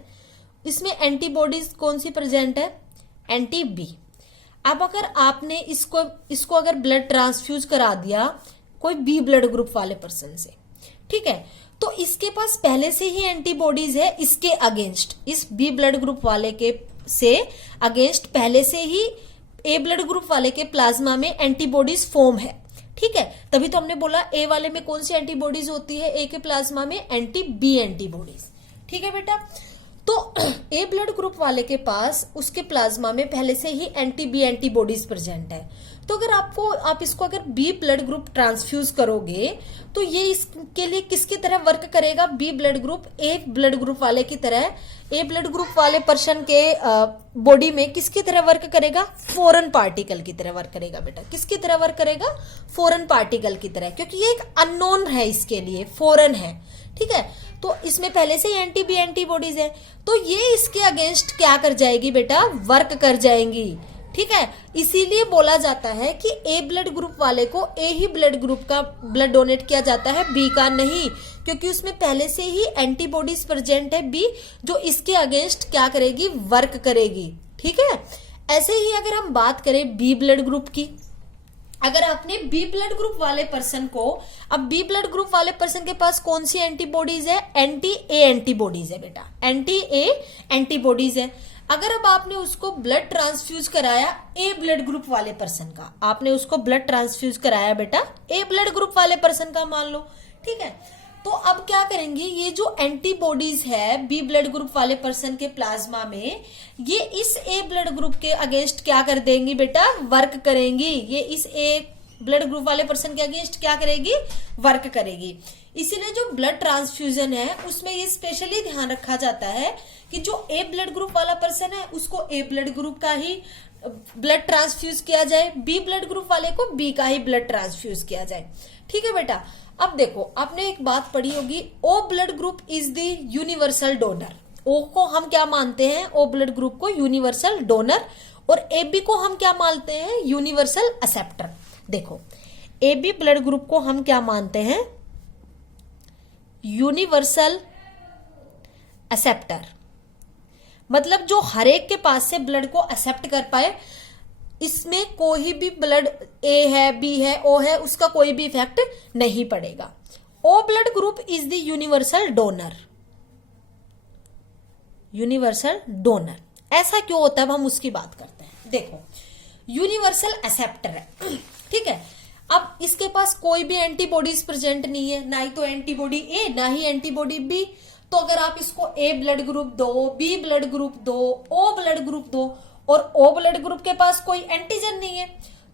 इसमें एंटीबॉडीज कौन सी प्रेजेंट है, एंटी बी। अब अगर आपने इसको अगर ब्लड ट्रांसफ्यूज करा दिया कोई बी ब्लड ग्रुप वाले पर्सन से, ठीक है, तो इसके पास पहले से ही एंटीबॉडीज है इसके अगेंस्ट, इस बी ब्लड ग्रुप वाले के से अगेंस्ट पहले से ही ए ब्लड ग्रुप वाले के प्लाज्मा में एंटीबॉडीज फॉर्म है। ठीक है, तभी तो हमने बोला ए वाले में कौन सी एंटीबॉडीज होती है, ए के प्लाज्मा में एंटी बी एंटीबॉडीज। ठीक है बेटा, तो ए ब्लड ग्रुप वाले के पास उसके प्लाज्मा में पहले से ही बी एंटीबॉडीज प्रेजेंट है। तो अगर आप इसको अगर बी ब्लड ग्रुप ट्रांसफ्यूज करोगे तो ये इसके लिए किसकी तरह वर्क करेगा? B blood group A blood group वाले की तरह, ए ब्लड ग्रुप वाले पर्सन के बॉडी में किसकी तरह वर्क करेगा? फॉरेन पार्टिकल की तरह वर्क करेगा बेटा। किसकी तरह वर्क करेगा? फॉरेन पार्टिकल की तरह, क्योंकि ये एक अननोन है, इसके लिए फॉरेन है। ठीक है, तो इसमें पहले से ही बी एंटीबॉडीज है, तो ये इसके अगेंस्ट क्या कर जाएगी बेटा? वर्क कर जाएंगी। ठीक है, इसीलिए बोला जाता है कि ए ब्लड ग्रुप वाले को ए ही ब्लड ग्रुप का ब्लड डोनेट किया जाता है, बी का नहीं, क्योंकि उसमें पहले से ही एंटीबॉडीज प्रेजेंट है बी, जो इसके अगेंस्ट क्या करेगी? वर्क करेगी। ठीक है, ऐसे ही अगर हम बात करें बी ब्लड ग्रुप की, अगर आपने बी ब्लड ग्रुप वाले पर्सन को, अब बी ब्लड ग्रुप वाले पर्सन के पास कौन सी एंटीबॉडीज है? एंटी ए एंटीबॉडीज है बेटा, एंटी ए एंटीबॉडीज है। अगर अब आपने उसको ब्लड ट्रांसफ्यूज कराया ए ब्लड ग्रुप वाले पर्सन का, आपने उसको ब्लड ट्रांसफ्यूज कराया बेटा ए ब्लड ग्रुप वाले पर्सन का मान लो, ठीक है, तो अब क्या करेंगे? ये जो एंटीबॉडीज है बी ब्लड ग्रुप वाले पर्सन के प्लाज्मा में, ये इस ए ब्लड ग्रुप के अगेंस्ट क्या कर देंगी बेटा? वर्क करेंगी। ये इस ए ब्लड ग्रुप वाले पर्सन के अगेंस्ट क्या करेगी? वर्क करेगी। इसीलिए जो ब्लड ट्रांसफ्यूजन है उसमें ये स्पेशली ध्यान रखा जाता है कि जो ए ब्लड ग्रुप वाला पर्सन है उसको ए ब्लड ग्रुप का ही ब्लड ट्रांसफ्यूज किया जाए, बी ब्लड ग्रुप वाले को बी का ही ब्लड ट्रांसफ्यूज किया जाए। ठीक है बेटा, अब देखो आपने एक बात पढ़ी होगी, O blood group is the universal donor. O को हम क्या मानते हैं? ओ ब्लड ग्रुप को यूनिवर्सल डोनर, और ए बी को हम क्या मानते हैं? Universal acceptor. देखो ए बी ब्लड ग्रुप को हम क्या मानते हैं? यूनिवर्सल एक्सेप्टर, मतलब जो हर एक के पास से ब्लड को एक्सेप्ट कर पाए, इसमें कोई भी ब्लड ए है, बी है, ओ है, उसका कोई भी इफेक्ट नहीं पड़ेगा। O blood group is the universal donor. Universal donor ऐसा क्यों होता है, अब हम उसकी बात करते हैं। देखो यूनिवर्सल एक्सेप्टर है, ठीक है, अब इसके पास कोई भी एंटीबॉडीज प्रेजेंट नहीं है, ना ही तो एंटीबॉडी ए ना ही एंटीबॉडी बी। तो अगर आप इसको ए ब्लड ग्रुप दो, बी ब्लड ग्रुप दो, ओ ब्लड ग्रुप दो, और ओ ब्लड ग्रुप के पास कोई एंटीजन नहीं है,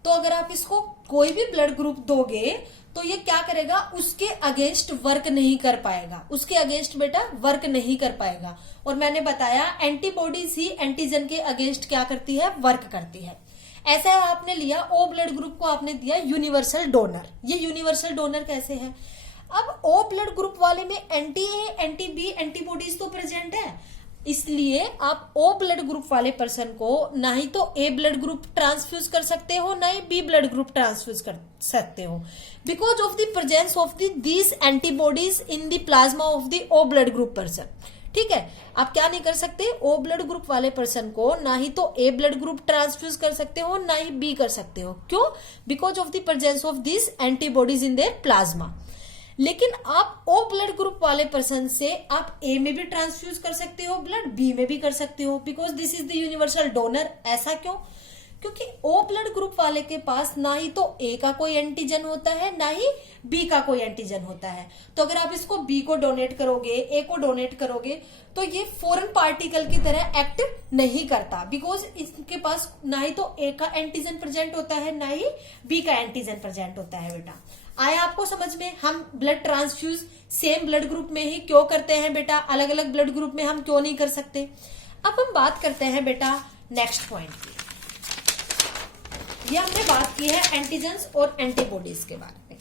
तो अगर आप इसको कोई भी ब्लड ग्रुप दोगे तो ये क्या करेगा? उसके अगेंस्ट वर्क नहीं कर पाएगा, उसके अगेंस्ट बेटा वर्क नहीं कर पाएगा। और मैंने बताया एंटीबॉडीज ही एंटीजन के अगेंस्ट क्या करती है? वर्क करती है। ऐसा आपने लिया ओ ब्लड ग्रुप को आपने दिया यूनिवर्सल डोनर। ये यूनिवर्सल डोनर कैसे है? अब ओ ब्लड ग्रुप वाले में anti A anti B antibodies तो प्रेजेंट है, इसलिए आप ओ ब्लड ग्रुप वाले पर्सन को ना ही तो ए ब्लड ग्रुप ट्रांसफ्यूज कर सकते हो, ना ही बी ब्लड ग्रुप ट्रांसफ्यूज कर सकते हो, because of the presence of these antibodies in the plasma of the O blood group person. ठीक है, आप क्या नहीं कर सकते? ओ ब्लड ग्रुप वाले पर्सन को ना ही तो ए ब्लड ग्रुप ट्रांसफ्यूज कर सकते हो, ना ही बी कर सकते हो। क्यों? Because of the presence of this antibodies in their plasma. लेकिन आप ओ ब्लड ग्रुप वाले पर्सन से आप ए में भी ट्रांसफ्यूज कर सकते हो ब्लड, बी में भी कर सकते हो, because this is the universal donor. ऐसा क्यों? क्योंकि ओ ब्लड ग्रुप वाले के पास ना ही तो ए का कोई एंटीजन होता है, ना ही बी का कोई एंटीजन होता है। तो अगर आप इसको बी को डोनेट करोगे, ए को डोनेट करोगे, तो ये फॉरेन पार्टिकल की तरह एक्ट नहीं करता, बिकॉज इसके पास ना ही तो ए का एंटीजन प्रेजेंट होता है, ना ही बी का एंटीजन प्रेजेंट होता है। बेटा आया आपको समझ में? हम blood transfuse same blood group में ही क्यों करते हैं बेटा, अलग अलग ब्लड ग्रुप में हम क्यों नहीं कर सकते? अब हम बात करते हैं बेटा नेक्स्ट पॉइंट की। ये हमने बात की है एंटीजन्स और एंटीबॉडीज के बारे में।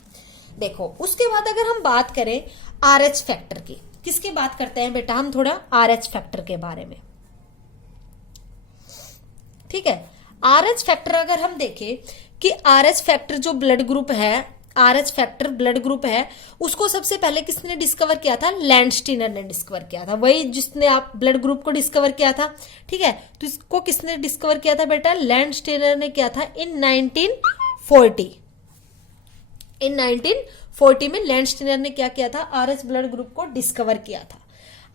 देखो उसके बाद अगर हम बात करें आरएच फैक्टर की, किसकी बात करते हैं बेटा हम? थोड़ा आरएच फैक्टर के बारे में। ठीक है, आरएच फैक्टर अगर हम देखें कि आरएच फैक्टर जो ब्लड ग्रुप है, आरएच फैक्टर ब्लड ग्रुप है, उसको सबसे पहले किसने डिस्कवर किया था? लैंडस्टीनर ने डिस्कवर किया था, वही जिसने आप ब्लड ग्रुप को डिस्कवर किया था। ठीक है, तो इसको किसने डिस्कवर किया था बेटा? लैंडस्टीनर ने किया था इन 1940। इन 1940 में लैंडस्टीनर ने क्या किया था? आरएच ब्लड ग्रुप को डिस्कवर किया था।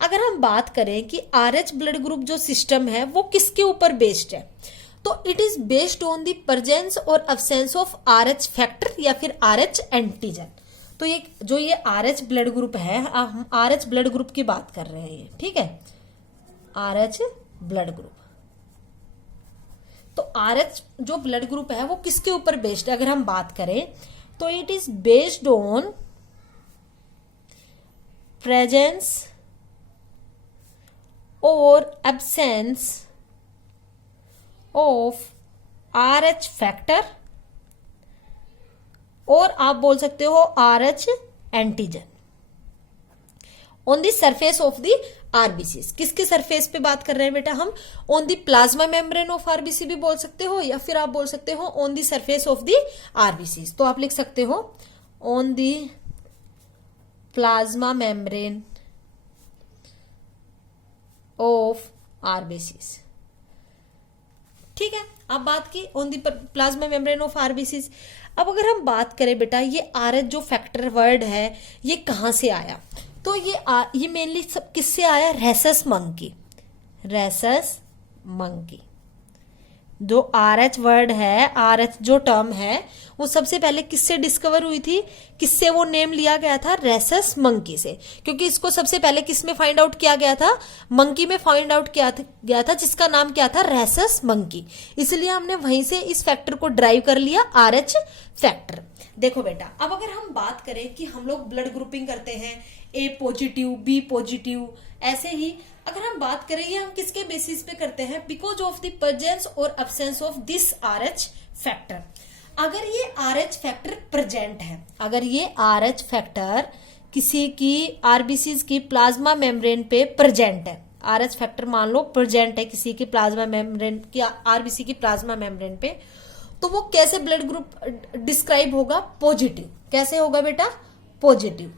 अगर हम बात करें कि आरएच ब्लड ग्रुप जो सिस्टम है वो किसके ऊपर बेस्ड है, तो it is based on the presence और अब्सेंस ऑफ आरएच फैक्टर या फिर आरएच एंटीजन। तो ये जो ये आरएच ब्लड ग्रुप है, हम आरएच ब्लड ग्रुप की बात कर रहे हैं। ठीक है, RH ब्लड ग्रुप। तो RH जो ब्लड ग्रुप है वो किसके ऊपर बेस्ड है अगर हम बात करें तो it is based on presence और एब्सेंस ऑफ RH फैक्टर और आप बोल सकते हो RH antigen on the surface of the RBC. किसके सरफेस पे बात कर रहे हैं बेटा हम? On the plasma membrane of RBC भी बोल सकते हो या फिर आप बोल सकते हो on the surface of the RBC. तो आप लिख सकते हो on the plasma membrane of RBC. ठीक है, अब बात की on the plasma membrane of RBC. अब अगर हम बात करें बेटा ये RH जो फैक्टर वर्ड है ये कहां से आया? तो ये मेनली सब किससे आया? Rhesus monkey. रेसस मंकी जो RH वर्ड है, RH जो टर्म है वो सबसे पहले किससे डिस्कवर हुई थी? किससे वो नेम लिया गया था? रेसस मंकी से, क्योंकि इसको सबसे पहले किस में फाइंड आउट किया गया था? मंकी में फाइंड आउट किया गया था जिसका नाम क्या था? Rhesus monkey. इसलिए हमने वहीं से इस फैक्टर को ड्राइव कर लिया, RH फैक्टर। देखो बेटा, अब अगर हम बात करें कि हम लोग ब्लड ग्रुपिंग करते हैं A पॉजिटिव, B पॉजिटिव, ऐसे ही अगर हम बात करें ये हम किसके बेसिस पे करते हैं? बिकॉज ऑफ द प्रेजेंस और absence of this RH factor. अगर ये RH फैक्टर प्रेजेंट है, अगर ये RH फैक्टर किसी की आरबीसी की प्लाज्मा मेम्ब्रेन पे प्रेजेंट है, RH फैक्टर मान लो प्रेजेंट है किसी की प्लाज्मा मेम्ब्रेन की, आरबीसी की प्लाज्मा मेम्ब्रेन पे, तो वो कैसे ब्लड ग्रुप डिस्क्राइब होगा? पॉजिटिव। कैसे होगा बेटा? पॉजिटिव।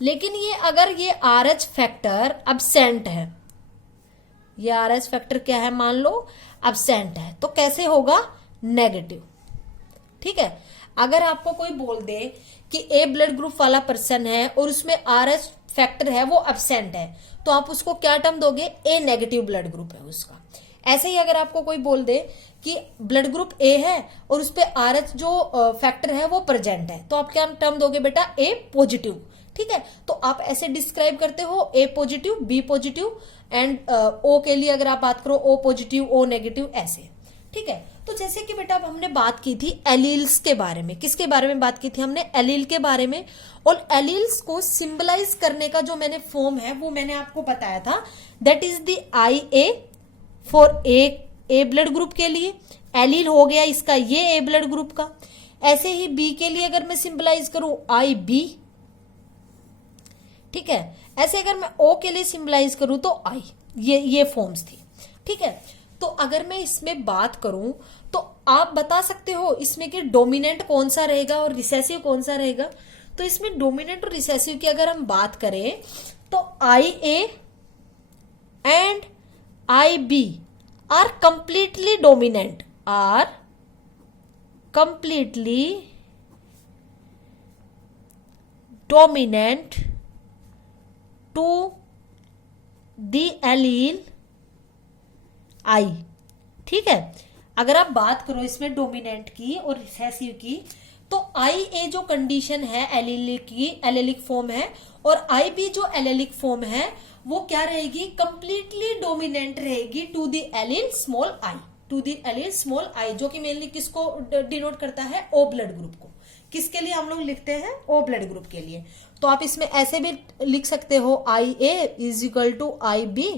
लेकिन ये अगर ये RH फैक्टर अब्सेंट है, ये RH फैक्टर क्या है मान लो? अब्सेंट है, तो कैसे होगा? नेगेटिव। ठीक है, अगर आपको कोई बोल दे कि A ब्लड ग्रुप वाला पर्सन है और उसमें RH फैक्टर है वो अब्सेंट है, तो आप उसको क्या टर्म दोगे? A नेगेटिव ब्लड ग्रुप है उसका। ऐसे ही अगर आपको कोई बोल दे कि ब्लड ग्रुप A है और उस पे RH जो फैक्टर है वो प्रेजेंट है, तो आप क्या टर्म दोगे बेटा? A positive. ठीक है, तो आप ऐसे डिस्क्राइब करते हो A positive, B positive and O के लिए अगर आप बात करो O पॉजिटिव, O नेगेटिव, ऐसे। ठीक है, तो जैसे कि बेटा अब हमने बात की थी एलील्स के बारे में। किसके बारे में बात की थी हमने? एलील के बारे में। और एलील्स को सिंबलाइज करने का जो मैंने फॉर्म है वो मैंने आपको बताया था, that is the IA for A blood group के लिए। एलील हो गया इसका ये A ब्लड ग्रुप का। ऐसे ही B के लिए अगर मैं सिंबलाइज करूं IB। ठीक है, ऐसे अगर मैं O के लिए सिंबलाइज करूं तो I। ये फॉर्म्स थी। ठीक है, तो अगर मैं इसमें बात करूं तो आप बता सकते हो इसमें कि डोमिनेंट कौन सा रहेगा और रिसेसिव कौन सा रहेगा। तो इसमें डोमिनेंट और रिसेसिव की अगर हम बात करें तो IA and IB are completely dominant, are completely dominant to the allele I। ठीक है, अगर आप बात करो इसमें डोमिनेंट की और रिसेसिव की, तो IA जो कंडीशन है एलीलिक की, एलेलिक फॉर्म है, और IB जो एलेलिक फॉर्म है वो क्या रहेगी? कंप्लीटली डोमिनेंट रहेगी to the allele small I, to the allele small I, जो कि मेनली किसको डिनोट करता है? O ब्लड ग्रुप को। किसके लिए हम लोग लिखते हैं? O ब्लड ग्रुप के लिए। तो आप इसमें ऐसे भी लिख सकते हो IA is equal to IB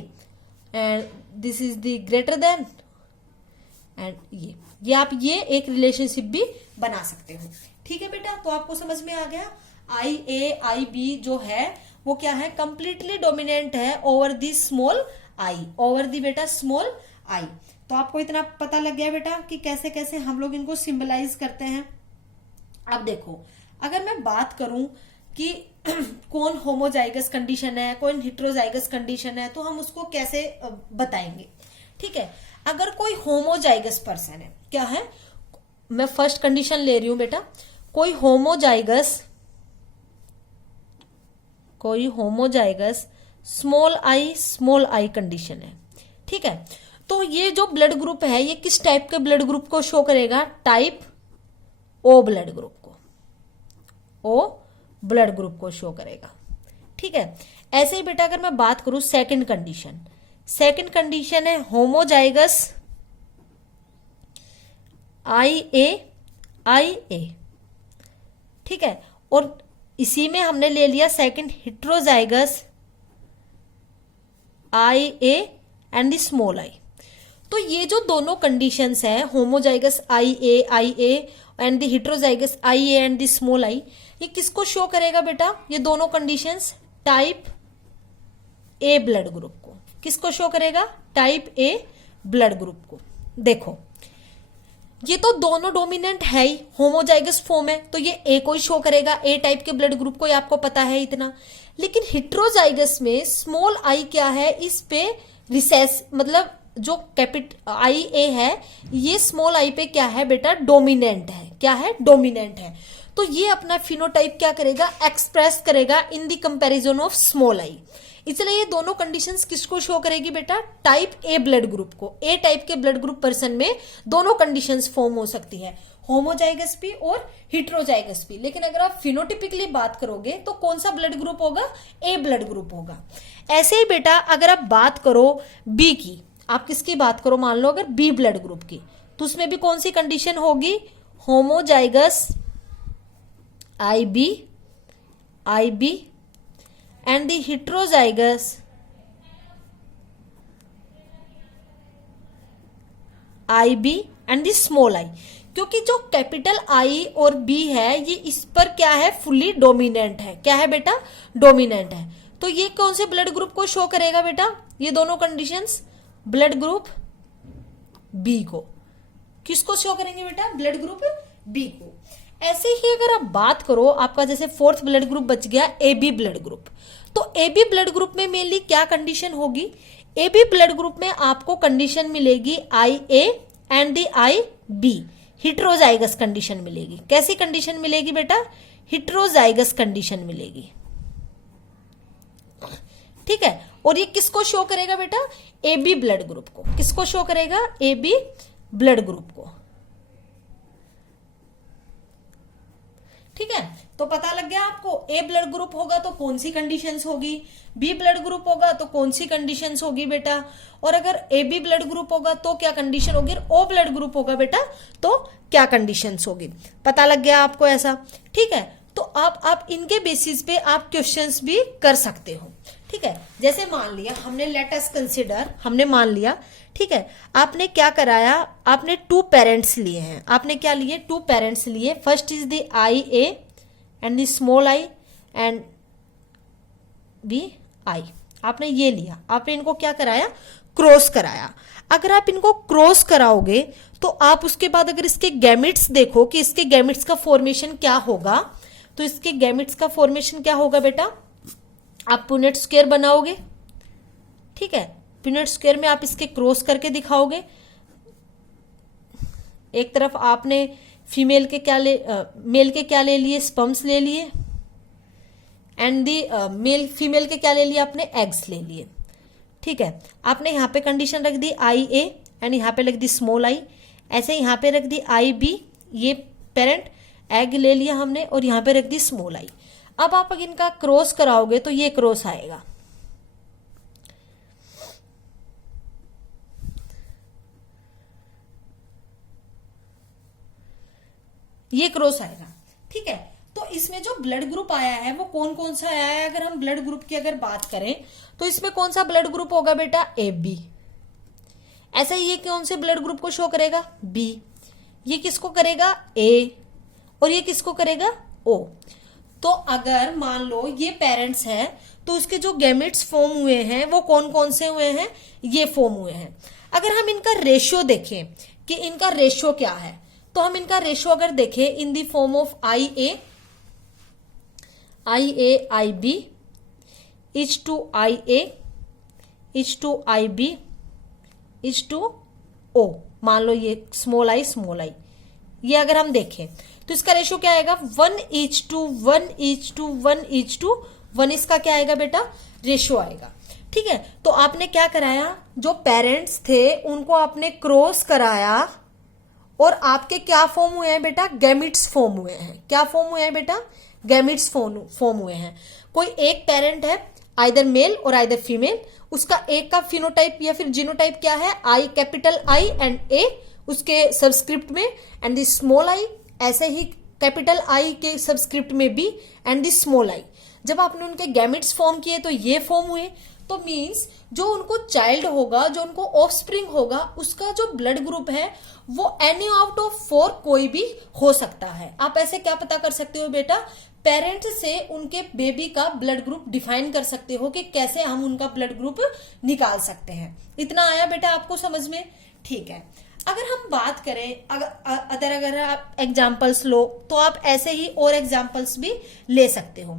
and this is the greater than, एंड ये आप ये एक रिलेशनशिप भी बना सकते हो। ठीक है बेटा, तो आपको समझ में आ गया IA IB जो है वो क्या है? कंप्लीटली डोमिनेंट है over the small I, over the बेटा स्मॉल I। तो आपको इतना पता लग गया बेटा कि कैसे कैसे हम लोग इनको सिंबलाइज करते हैं। अब देखो, अगर मैं बात करूं कि कौन होमोजाइगस कंडीशन है, कौन हेटेरोजाइगस कंडीशन है, तो हम उसको कैसे बताएंगे? ठीक है, अगर कोई होमोजाइगस पर्सन है, क्या है? मैं फर्स्ट कंडीशन ले रही हूं बेटा, कोई होमोजाइगस स्मॉल आई कंडीशन है। ठीक है, तो ये जो ब्लड ग्रुप है ये किस टाइप के ब्लड ग्रुप को शो करेगा? टाइप O ब्लड ग्रुप को, O ब्लड ग्रुप को शो करेगा। ठीक है। ऐसे ही बेटा अगर मैं बात करूं सेकंड कंडीशन है होमोजाइगस IA ठीक है, और इसी में हमने ले लिया second heterozygous IA and the small आई। तो ये जो दोनों कंडीशंस हैं homozygous IA and the heterozygous IA and the small आई, ये किसको शो करेगा बेटा? ये दोनों conditions type A blood group को। किसको शो करेगा? टाइप ए ब्लड ग्रुप को। देखो ये तो दोनों डोमिनेंट है ही, होमोजाइगस फॉर्म है तो ये ए को ही शो करेगा, ए टाइप के ब्लड ग्रुप को, ये आपको पता है इतना। लेकिन हेट्रोजाइगस में स्मॉल आई क्या है, इस पे रिसेस मतलब जो आई ए है ये स्मॉल आई पे क्या है बेटा? डोमिनेंट है। क्या है? डोमिनेंट है। तो ये अपना फिनोटाइप क्या करेगा? एक्सप्रेस करेगा in the comparison of small I. इसलिए ये दोनों कंडीशंस किसको शो करेगी बेटा? टाइप ए ब्लड ग्रुप को। ए टाइप के ब्लड ग्रुप पर्सन में दोनों कंडीशंस फॉर्म हो सकती है, होमोजाइगस भी और हेट्रोजाइगस भी। लेकिन अगर आप फिनोटिपिकली बात करोगे तो कौन सा ब्लड ग्रुप होगा? ए ब्लड ग्रुप होगा। ऐसे ही बेटा अगर आप बात करो बी की, आप किसकी बात करो? मान लो अगर बी ब्लड ग्रुप की, तो उसमें भी कौन सी कंडीशन होगी? Homozygous IB and the heterozygous IB and the small I, क्योंकि जो कैपिटल I और B है ये इस पर क्या है? फुल्ली डोमिनेंट है। क्या है बेटा? डोमिनेंट है। तो ये कौन से ब्लड ग्रुप को शो करेगा बेटा? ये दोनों कंडीशंस ब्लड ग्रुप बी को। किसको शो करेंगे बेटा? ब्लड ग्रुप बी को। ऐसे ही अगर आप बात करो, आपका जैसे फोर्थ ब्लड ग्रुप बच गया AB ब्लड ग्रुप, तो AB ब्लड ग्रुप में मेनली क्या कंडीशन होगी? AB ब्लड ग्रुप में आपको कंडीशन मिलेगी IA and the IB, heterozygous condition मिलेगी। कैसी कंडीशन मिलेगी बेटा? हेट्रोजाइगस कंडीशन मिलेगी। ठीक है, और ये किसको शो करेगा बेटा? AB ब्लड ग्रुप को। किसको शो करेगा? AB ब्लड ग्रुप को। ठीक है, तो पता लग गया आपको ए ब्लड ग्रुप होगा तो कौन सी कंडीशंस होगी, बी ब्लड ग्रुप होगा तो कौन सी कंडीशंस होगी बेटा, और अगर ए बी ब्लड ग्रुप होगा तो क्या कंडीशन होगी, और ओ ब्लड ग्रुप होगा बेटा तो क्या कंडीशंस होगी। पता लग गया आपको ऐसा। ठीक है, तो आप इनके बेसिस पे आप क्वेश्चंस भी कर सकते हो। ठीक है, जैसे मान लिया हमने, लेट अस कंसिडर, हमने मान लिया, ठीक है, आपने क्या कराया, आपने 2 पेरेंट्स लिए हैं। आपने क्या लिए? 2 पेरेंट्स लिए। First is the IA and the small I and the I. आपने ये लिया, आपने इनको क्या कराया? क्रॉस कराया। अगर आप इनको क्रॉस कराओगे तो आप उसके बाद अगर इसके गैमिट्स देखो कि इसके गैमिट्स का फॉर्मेशन क्या होगा, तो इसके गैमिट्स का फॉर्मेशन क्या होगा बेटा? आप पुनेट स्क्वायर बनाओगे। ठीक है, पुनेट स्क्वायर में आप इसके क्रॉस करके दिखाओगे। एक तरफ आपने फीमेल के क्या मेल के क्या ले लिए? स्पर्म्स ले लिए, एंड दी फीमेल के क्या ले लिए? आपने एग्स ले लिए। ठीक है, आपने यहाँ पे कंडीशन रख दी IA एंड यहाँ पे रख दी स्मॉल आई। ऐसे यहाँ पे रख दी IB, ये पेरेंट एग ले लिया हमने, और यहाँ पे रख दी स्मॉल आई। अब आप इनका क्रॉस कराओगे तो ये क्रॉस आएगा। ये क्रॉस आएगा। ठीक है, तो इसमें जो ब्लड ग्रुप आया है वो कौन कौन सा आया है? अगर हम ब्लड ग्रुप की अगर बात करें तो इसमें कौन सा ब्लड ग्रुप होगा बेटा? AB। ऐसा ही ये कौन से ब्लड ग्रुप को शो करेगा? B। ये किसको करेगा? A। और ये किसको करेगा? O। तो अगर मान लो ये पेरेंट्स हैं तो उसके जो गैमेट्स फॉर्म हुए हैं वो कौन कौन से हुए हैं? ये फॉर्म हुए हैं। अगर हम इनका रेशियो देखें कि इनका रेशियो क्या है, तो हम इनका रेशियो अगर देखें in the form of IA IB is to IA is to IB is to O। मान लो ये स्मॉल आई, ये अगर हम देखें तो इसका रेशियो क्या आएगा? 1:1:1:1 इसका क्या आएगा बेटा? रेशियो आएगा। ठीक है, तो आपने क्या कराया? जो पेरेंट्स थे उनको आपने क्रॉस कराया, और आपके क्या फॉर्म हुए हैं बेटा? गैमिट्स फॉर्म हुए हैं। क्या फॉर्म हुए हैं बेटा? गैमिट्स फॉर्म हुए हैं। कोई एक पेरेंट है, आइदर मेल और आइदर फीमेल, उसका एक का फिनोटाइप या फिर जीनोटाइप क्या है, आई, कैपिटल आई एंड ए उसके सबस्क्रिप्ट में, एंड द स्मॉल आई, ऐसे ही कैपिटल आई के सबस्क्रिप्ट में B and the small I. जब आपने उनके गैमेट्स फॉर्म किए तो ये फॉर्म हुए, तो मीन्स जो उनको चाइल्ड होगा, जो उनको ऑफस्प्रिंग होगा, उसका जो ब्लड ग्रुप है वो एनी आउट ऑफ 4 कोई भी हो सकता है। आप ऐसे क्या पता कर सकते हो बेटा, पेरेंट से उनके बेबी का ब्लड ग्रुप डिफाइन कर सकते हो कि कैसे हम उनका ब्लड ग्रुप निकाल सकते हैं। इतना आया बेटा आपको समझ में? ठीक है। अगर हम बात करें अगर आप एग्जाम्पल्स लो तो आप ऐसे ही और एग्जाम्पल्स भी ले सकते हो।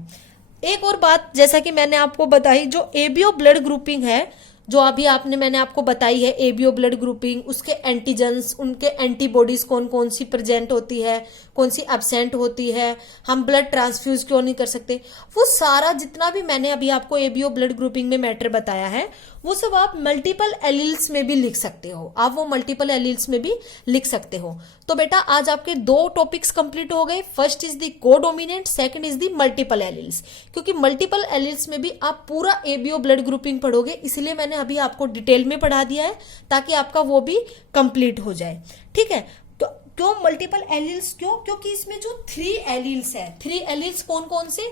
एक और बात जैसा कि मैंने आपको बताई, जो एबीओ ब्लड ग्रुपिंग है, जो अभी मैंने आपको बताई है एबीओ ब्लड ग्रुपिंग, उसके एंटीजेंस, उनके एंटीबॉडीज कौन कौन सी प्रेजेंट होती है, कौन सी एब्सेंट होती है, हम ब्लड ट्रांसफ्यूज क्यों नहीं कर सकते, वो सारा जितना भी मैंने अभी आपको एबीओ ब्लड ग्रुपिंग में मैटर बताया है वो सब आप मल्टीपल एलील्स में भी लिख सकते हो। आप वो मल्टीपल एलील्स में भी लिख सकते हो। तो बेटा आज आपके 2 टॉपिक्स कंप्लीट हो गए। First is the codominant, second is the multiple alleles. क्योंकि मल्टीपल एलील्स में भी आप पूरा एबीओ ब्लड ग्रुपिंग पढ़ोगे, इसलिए मैंने अभी आपको डिटेल में पढ़ा दिया है ताकि आपका वो भी कंप्लीट हो जाए। ठीक है। तो क्यों मल्टीपल एलील्स, क्योंकि इसमें जो 3 एलील्स है, 3 एलील्स कौन कौन से,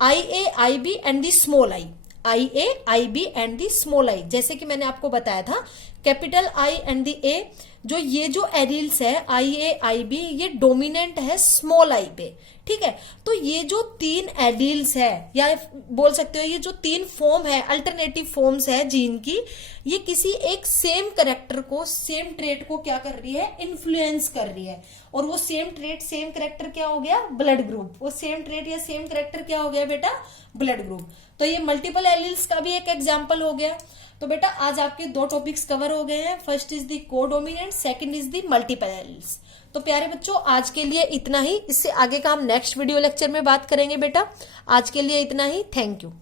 I A, I B and the small I, I A, I B and the small I. जैसे कि मैंने आपको बताया था कैपिटल आई एंड दी ए, ये जो एलील्स है आई ए, आई बी, ये डोमिनेंट है स्मॉल आई पे। ठीक है। तो ये जो 3 एलील्स है, या बोल सकते हो ये जो 3 फॉर्म है, अल्टरनेटिव फॉर्म्स है जीन की, ये किसी एक सेम कैरेक्टर को, सेम ट्रेट को क्या कर रही है, इन्फ्लुएंस कर रही है। और वो सेम ट्रेट, सेम कैरेक्टर क्या हो गया, ब्लड ग्रुप। वो सेम ट्रेट या सेम कैरेक्टर क्या हो गया बेटा, ब्लड ग्रुप। तो ये मल्टीपल एलील्स का भी एक एग्जाम्पल हो गया। तो बेटा आज आपके 2 टॉपिक्स कवर हो गए हैं। First is the codominant, second is the multiple alleles. तो प्यारे बच्चों आज के लिए इतना ही। इससे आगे का हम नेक्स्ट वीडियो लेक्चर में बात करेंगे बेटा। आज के लिए इतना ही। Thank you.